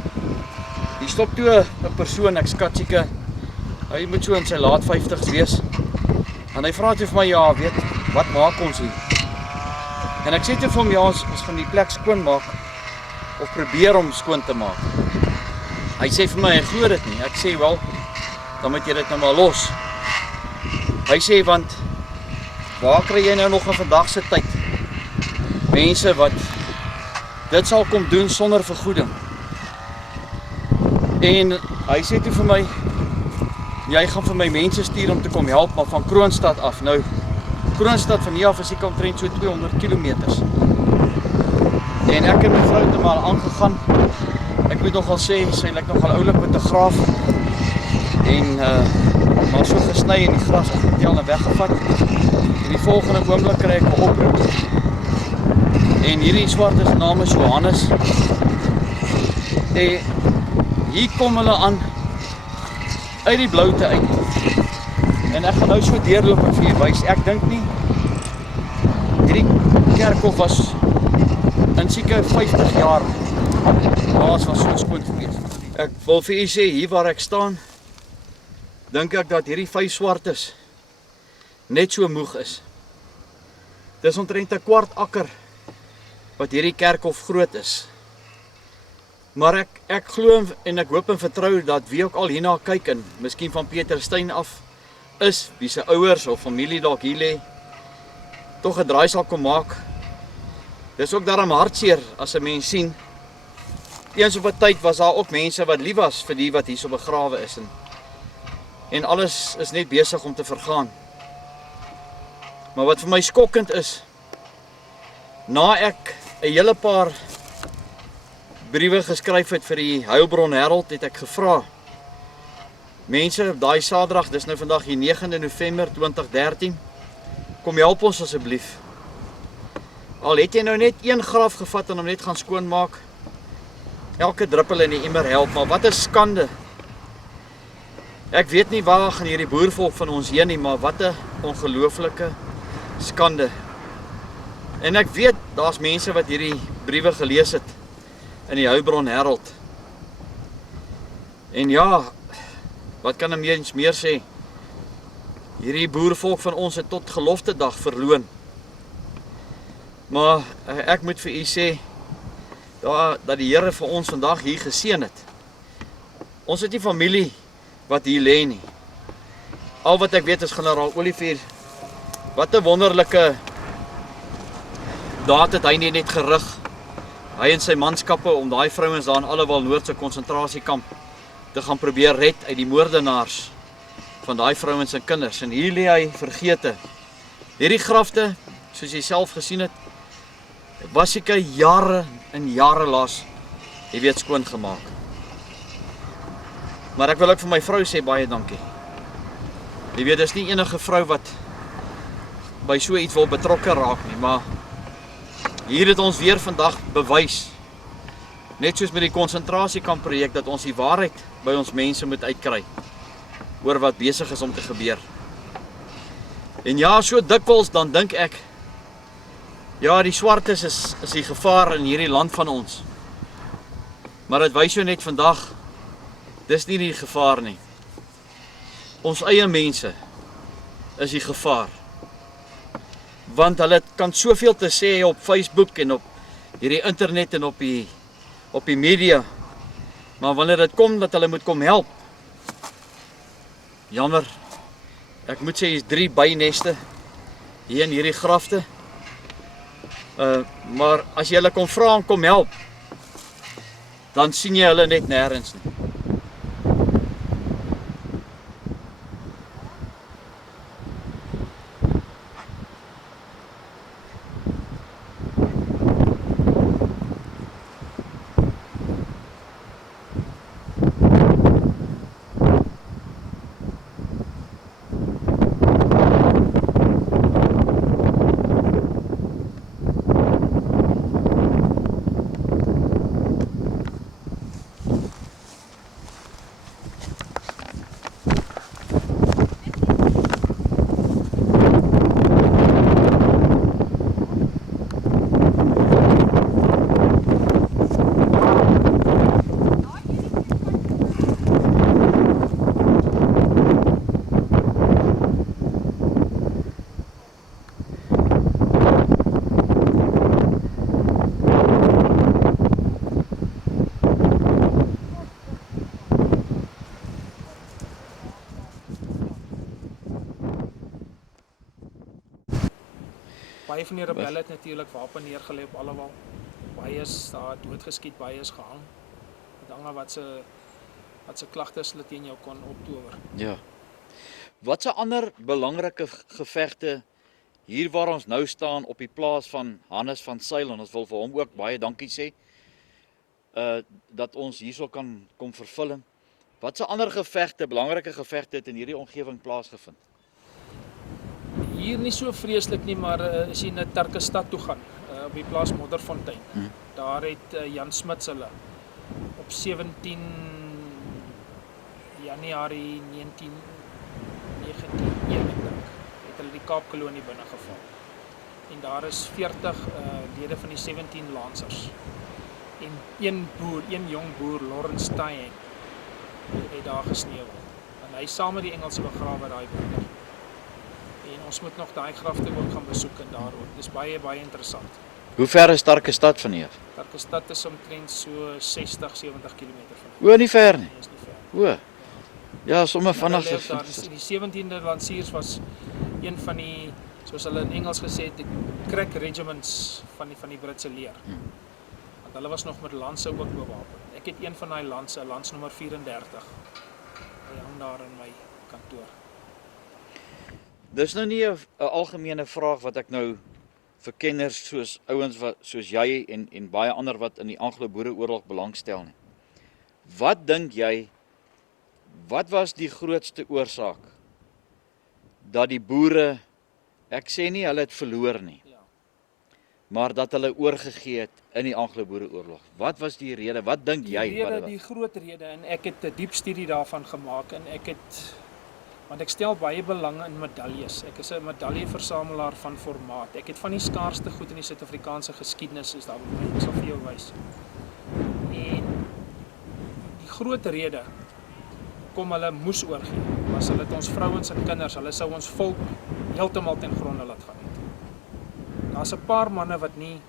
Hier stop toe 'n persoon, ek skat seker hy moet so in sy laat 50's wees. En hy vra toe vir my, ja, weet, wat maak ons hier? En ek sê toe vir hom, ja, ons gaan die plek skoon maak of probeer om skoon te maak. Hy sê vir my, hy glo dit nie. Ek sê, wel, dan moet jy dit nou maar los. Hy sê, want waar kry jy nou nog in vandag se tyd mense wat dit sal kom doen sonder vergoeding? En hy sê toe vir my, Jy gaan vir my mense stuur om te kom help, maar van Kroonstad af. Nou, Kroonstad van hier af is seker omtrent so 200 kilometers. En ek en my vrou het maar aangegaan. Ek moet nogal sê, sy lyk nogal oulik met 'n graaf. En maar so gesny en die gras afgetel en weggevat. En die volgende oomblik kry ek 'n oproep. En hierdie swart se naam is Johannes. En hier kom hulle aan uit die bloute uit. En ek gaan nou so deurloop en vir julle wys. Ek dink nie hierdie kerkhof was in seker 50 jaar laas was so skoon gewees. Ek wil vir u sê hier waar ek staan, dink ek dat hierdie 5 swartes net so moeg is. Dis omtrent 'n kwart akker wat hierdie kerkhof groot is. Maar ek glo en ek hoop en vertrou dat wie ook al hierna kyk en miskien van Pieterstein af is, wie se ouers of familie dalk hier lê, tog 'n draai sal kom maak. Dis ook daarom hartseer as 'n mens sien. Eens op 'n tyd was daar ook mense wat lief was vir die wat hierso begrawe is en alles is net besig om te vergaan. Maar wat vir my skokkend is, na ek 'n hele paar briewe geskryf het vir die Heilbron Herald, het ek gevra, mense, daai Saterdag, dis nou vandag die 9de November 2013, kom help ons asseblief. Al het jy nou net een graf gevat en hom net gaan skoonmaak, elke druppel in die emmer help, maar wat 'n skande. Ek weet nie waar gaan hierdie boervolk van ons heen nie, maar wat 'n ongelooflike skande. En ek weet, daar's mense wat hierdie briewe gelees het in die Heilbron Herald. En ja, wat kan 'n mens meer sê? Hierdie boervolk van ons het tot geloftedag verloon. Maar ek moet vir u sê, dat die Here vir ons vandag hier geseën het. Ons het nie familie wat hier lê nie. Al wat ek weet is generaal Olivier. Wat 'n wonderlike daad het hy net gerig. Hy en sy manskappe om daai vrouens daar in Allewal Noord se konsentrasiekamp te gaan probeer red uit die moordenaars van daai vrouens en kinders. En hier lê hy vergete. Hierdie grafte, soos jy self gesien het, was seker jare en jare laas, jy weet, skoon gemaak. Maar ek wil ook vir my vrou sê baie dankie. Jy weet, dis nie enige vrou wat by so iets wil betrokke raak nie, maar hier het ons weer vandag bewys, net soos met die konsentrasiekamp projek, dat ons die waarheid by ons mense moet uitkry oor wat besig is om te gebeur. En ja, so dikwels dan dink ek, ja, die swartes is die gevaar in hierdie land van ons. Maar dit wys jou net vandag, dis nie die gevaar nie. Ons eie mense is die gevaar. Want hulle kan soveel te sê op Facebook en op hierdie internet en op die media. Maar wanneer dit kom dat hulle moet kom help, jammer, ek moet sê, is 3 byneste hier in hierdie grafte. Maar as jy hulle kom vra om kom help, dan sien jy hulle net nêrens nie. Baie van die rebelle het natuurlik wapen neergelê op Allewal. Baie is daar doodgeskiet, baie is gehang. Dit hang af wat se klagtes hulle teen jou kon optower. Ja. Wat se ander belangrike gevegte hier waar ons nou staan op die plaas van Hannes van Sail, en ons wil vir hom ook baie dankie sê, dat ons hierso kan kom vervul. Wat se ander gevegte, belangrike gevegte het in hierdie omgewing plaasgevind? Hier nie so vreeslik nie, maar as jy na Tarkestad toe gaan, op die plaas Modderfontein. Daar het Jan Smits hulle op 17 Januarie 1901 het hulle die Kaapkolonie binnegeval. En daar is 40 lede van die 17 Lancers. En een jong boer, Lawrence Stein, het daar gesneeuw. En hy saam met die Engelse begrawe daai boer. En ons moet nog daai grafte ook gaan besoek en daar ook. Dis baie interessant. Hoe ver is Tarkestad van hier? Tarkestad is omtrent so 60-70 km van hier. O, nie ver nie. Is nie ver. O. Ja, sommer vinnig. Die 17de Lanciers was een van die, soos hulle in Engels gesê het, die crack regiments van die Britse leer. Want hulle was nog met lanse ook bewapen. Ek het een van daai lanse, lans nommer 34. Hy hang daar in my kantoor. Dis nou nie 'n algemene vraag wat ek nou vir kenners soos ouens soos jy en baie ander wat in die Anglo-Boereoorlog belangstel nie. Wat dink jy, wat was die grootste oorsaak dat die boere, ek sê nie hulle het verloor nie, maar dat hulle oorgegee het in die Anglo-Boereoorlog? Wat was die rede? Wat dink jy? Die groot rede, en ek het 'n diep studie daarvan gemaak, en want ek stel baie belang in medaljes. Ek is 'n medaljeversamelaar van formaat. Ek het van die skaarsste goed in die Suid-Afrikaanse geskiedenis is daar by my. Ek sal vir jou wys. En die groot rede kom hulle moes oorgee, was hulle het ons vrouens en kinders, hulle sou ons volk heeltemal ten gronde laat gaan het. Daar's 'n paar manne wat nie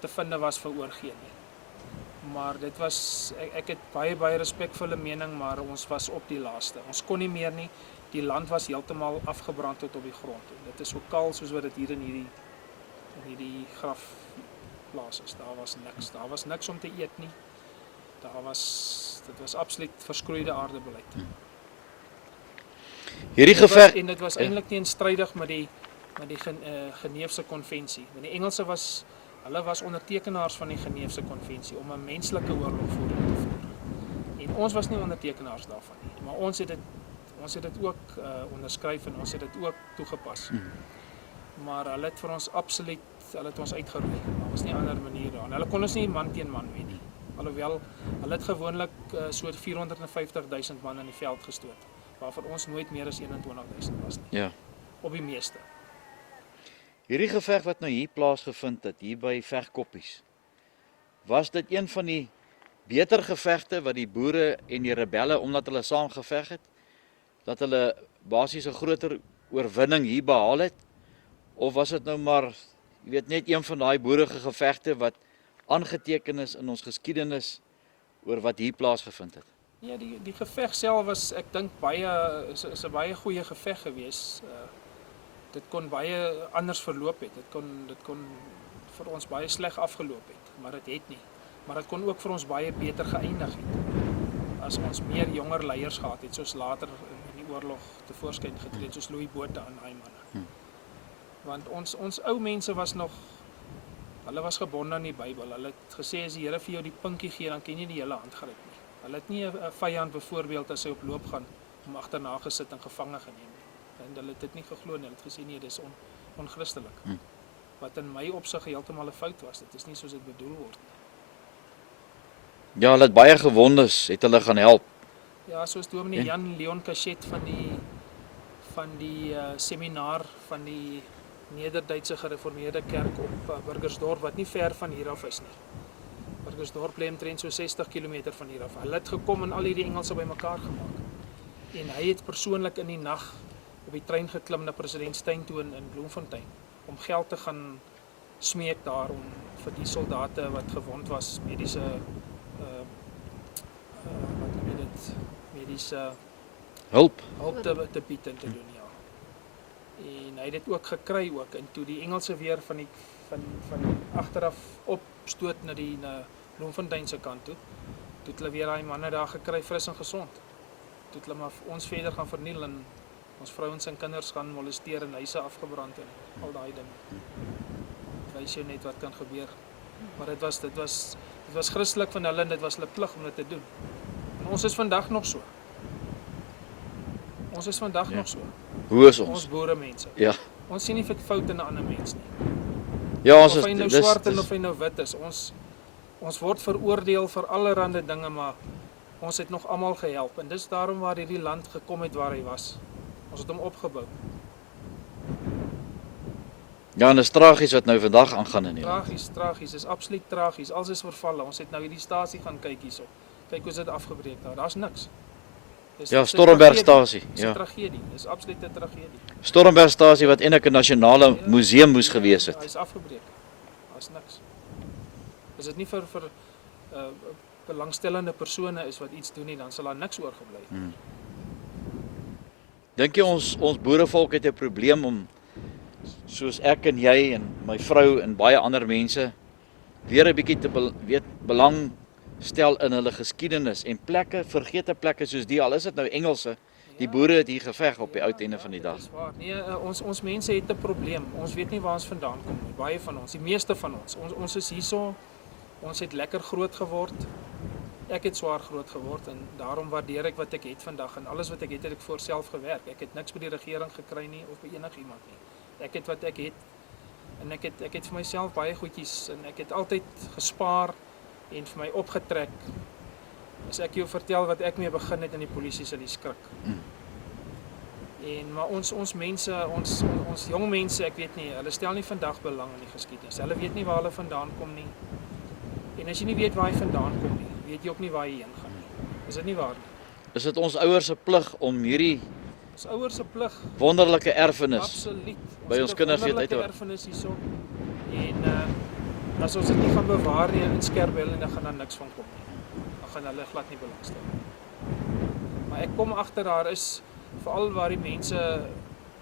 te vind was vir oorgee nie. Maar dit was, ek het baie respekvolle mening, maar ons was op die laaste. Ons kon nie meer nie. Die land was heeltemal afgebrand tot op die grond. En dit is so kaal soos wat dit hier in hierdie grafplaas is. Daar was niks om te eet nie. Dit was absoluut verskroeide aardebeleid. Hierdie geveg en dit was eintlik teenstrydig met die Geneefse konvensie. Want die Engelse hulle was ondertekenaars van die Geneefse konvensie om 'n menslike oorlog vorentoe te voer. En ons was nie ondertekenaars daarvan nie, maar ons het dit ook onderskryf en ons het dit ook toegepas. Maar hulle het vir ons absoluut, hulle het ons uitgeroei. Daar was nie 'n ander manier daar. En hulle kon ons nie man teen man wen nie. Alhoewel hulle het gewoonlik so 450.000 man in die veld gestoot, waarvan ons nooit meer as 21.000 was nie. Ja. Op die meeste. Hierdie geveg wat nou hier plaasgevind het, hier by Vegkoppies, was dit een van die beter gevegte wat die boere en die rebelle, omdat hulle saam geveg het, dat hulle basies 'n groter oorwinning hier behaal het? Of was dit nou maar, jy weet, net een van daai boeregevegte wat aangeteken is in ons geskiedenis oor wat hier plaasgevind het? Ja, die geveg self was, ek dink, is 'n baie goeie geveg gewees. Dit kon baie anders verloop het. Dit kon vir ons baie sleg afgeloop het, maar dit het nie. Maar dit kon ook vir ons baie beter geëindig het. As ons meer jonger leiers gehad het, soos later in die oorlog tevoorskyn getree het, soos Louis Botha en daai manne. Want ons ou mense was nog, hulle was gebonde aan die Bybel. Hulle het gesê as die Here vir jou die pinkie gee, dan kan jy nie die hele hand gryp nie. Hulle het nie 'n vyand byvoorbeeld as hy op loop gaan om agterna gesit en gevange geneem nie. En hulle het dit nie geglo nie. Hulle het gesê nee, dis onchristelik. Wat in my opsig heeltemal 'n fout was. Dit is nie soos dit bedoel word nie. Ja, hulle het baie gewondes, het hulle gaan help. Ja, soos dominee Jan Leon Cachet van die seminar van die Nederduitse Gereformeerde Kerk op Burgersdorp, wat nie ver van hier af is nie. Burgersdorp lê omtrent so 60 km van hier af. Hulle het gekom en al hierdie Engelse bymekaar gemaak. En hy het persoonlik in die nag op die trein geklim na president Steyn toe in Bloemfontein om geld te gaan smeek daar om vir die soldate wat gewond was mediese hulp te bied en te doen, ja. En hy het dit ook gekry ook, en toe die Engelse weer van agteraf opstoot na Bloemfontein se kant toe, toe het hulle weer daai manne daar gekry fris en gesond. Toe het hulle maar ons verder gaan verniel en Ons vrouens en kinders gaan molesteer en huise afgebrand en al daai dinge. Dit wys jou net wat kan gebeur. Maar dit was Christelik van hulle en dit was hulle plig om dit te doen. En ons is vandag nog so. Ons is vandag nog so. Hoe is Ons ons? boere mense. Ja. Ons sien nie fout in 'n ander mens nie. Ja, ons Of hy nou is swart en of hy nou wit is. Ons word veroordeel vir allerlei dinge, maar ons het nog almal gehelp en dis daarom waar hierdie land gekom het waar hy was. Ons het hom opgebou. ja, en is tragies wat nou vandag aangaan in die land. Tragies, is absoluut tragies. Alles is vervalle. Ons het nou hierdie stasie gaan kyk hierso. Kyk hoe dit afgebreek daar. Daar's niks. Ja, Stormbergstasie. Dis 'n Ja. tragedie. Dis absoluut 'n tragedie. Stormbergstasie wat eintlik 'n nasionale museum moes gewees het. Hy's afgebreek. Daar's niks. As dit nie vir belangstellende persone is wat iets doen nie, dan sal daar niks oorgebly. Dink jy ons boerevolk het 'n probleem om soos ek en jy en my vrou en baie ander mense weer 'n bietjie te belang stel in hulle geskiedenis en plekke, vergete plekke soos die, al is dit nou Engelse, die boere het hier geveg op die ou einde van die dag. Dis waar. Nee, ons mense het 'n probleem. Ons weet nie waar ons vandaan kom nie. Baie van ons, die meeste van ons. Ons is hierso. Ons het lekker groot geword. Ek het swaar groot geword en daarom waardeer ek wat ek het vandag en alles wat ek het ek voor self gewerk. Ek het niks by die regering gekry nie of by enigiemand nie. Ek het wat ek het en ek het vir myself baie goedjies en ek het altyd gespaar en vir my opgetrek. As ek jou vertel wat ek mee begin het in die polisie sal jy skrik. Maar ons mense, ons jong mense, ek weet nie, hulle stel nie vandag belang in die geskiedenis. Hulle weet nie waar hulle vandaan kom nie. En as jy nie weet waar jy vandaan kom nie, weet jy ook nie waar jy heen gaan nie. Is dit nie waar nie? Is dit ons ouers se plig om hierdie Ons ouers se plig. wonderlike erfenis Absoluut. by ons kinders weet uit te wonderlike erfenis hierso. En as ons dit nie gaan bewaar nie en skerp hê, dan gaan daar niks van kom nie. Dan gaan hulle glad nie belangstel nie. Maar ek kom agter daar is veral waar die mense,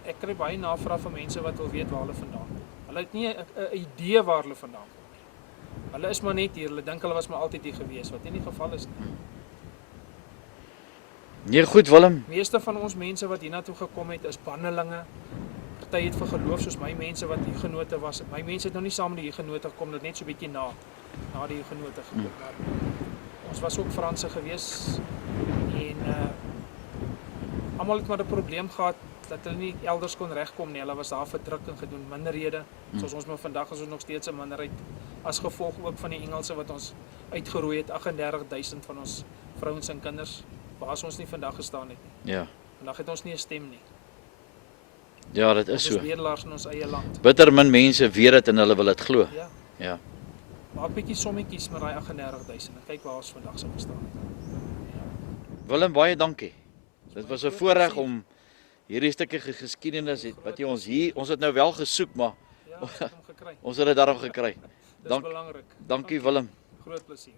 ek kry baie navraag van mense wat wil weet waar hulle vandaan kom. Hulle het nie 'n idee waar hulle vandaan kom nie. Hulle is maar net hier, hulle dink hulle was maar altyd hier gewees, wat nie die geval is nie. Nee, goed Willem. Meeste van ons mense wat hiernatoe gekom het is bannelinge. Party het vir geloof soos my mense wat hier genote was. My mense het nou nie saam met die genote gekom, dit net so 'n bietjie na die genote gekom. Ons was ook Franse gewees en almal het maar 'n probleem gehad dat hulle nie elders kon regkom nie. Hulle was daar verdrukking gedoen, minderhede. Soos ons maar vandag is ons nog steeds 'n minderheid as gevolg ook van die Engelse wat ons uitgeroei het, 38,000 van ons vrouens en kinders. Waar ons nie vandag gestaan het nie. Ja. Vandag het ons nie 'n stem nie. Ja, dit is Ons so. is bedelaars in ons eie land. Bitter min mense weet dit en hulle wil dit glo. Ja. Ja. Maak 'n bietjie sommetjies met daai 38,000 en kyk waar ons vandag sou gestaan het. Willem, baie dankie. Dit was 'n voorreg om hierdie stukkie geskiedenis wat jy ons het nou wel gesoek, maar Ja, ons het hom gekry. ons het dit daarom gekry. Dis belangrik. Dankie Willem. Groot plesier.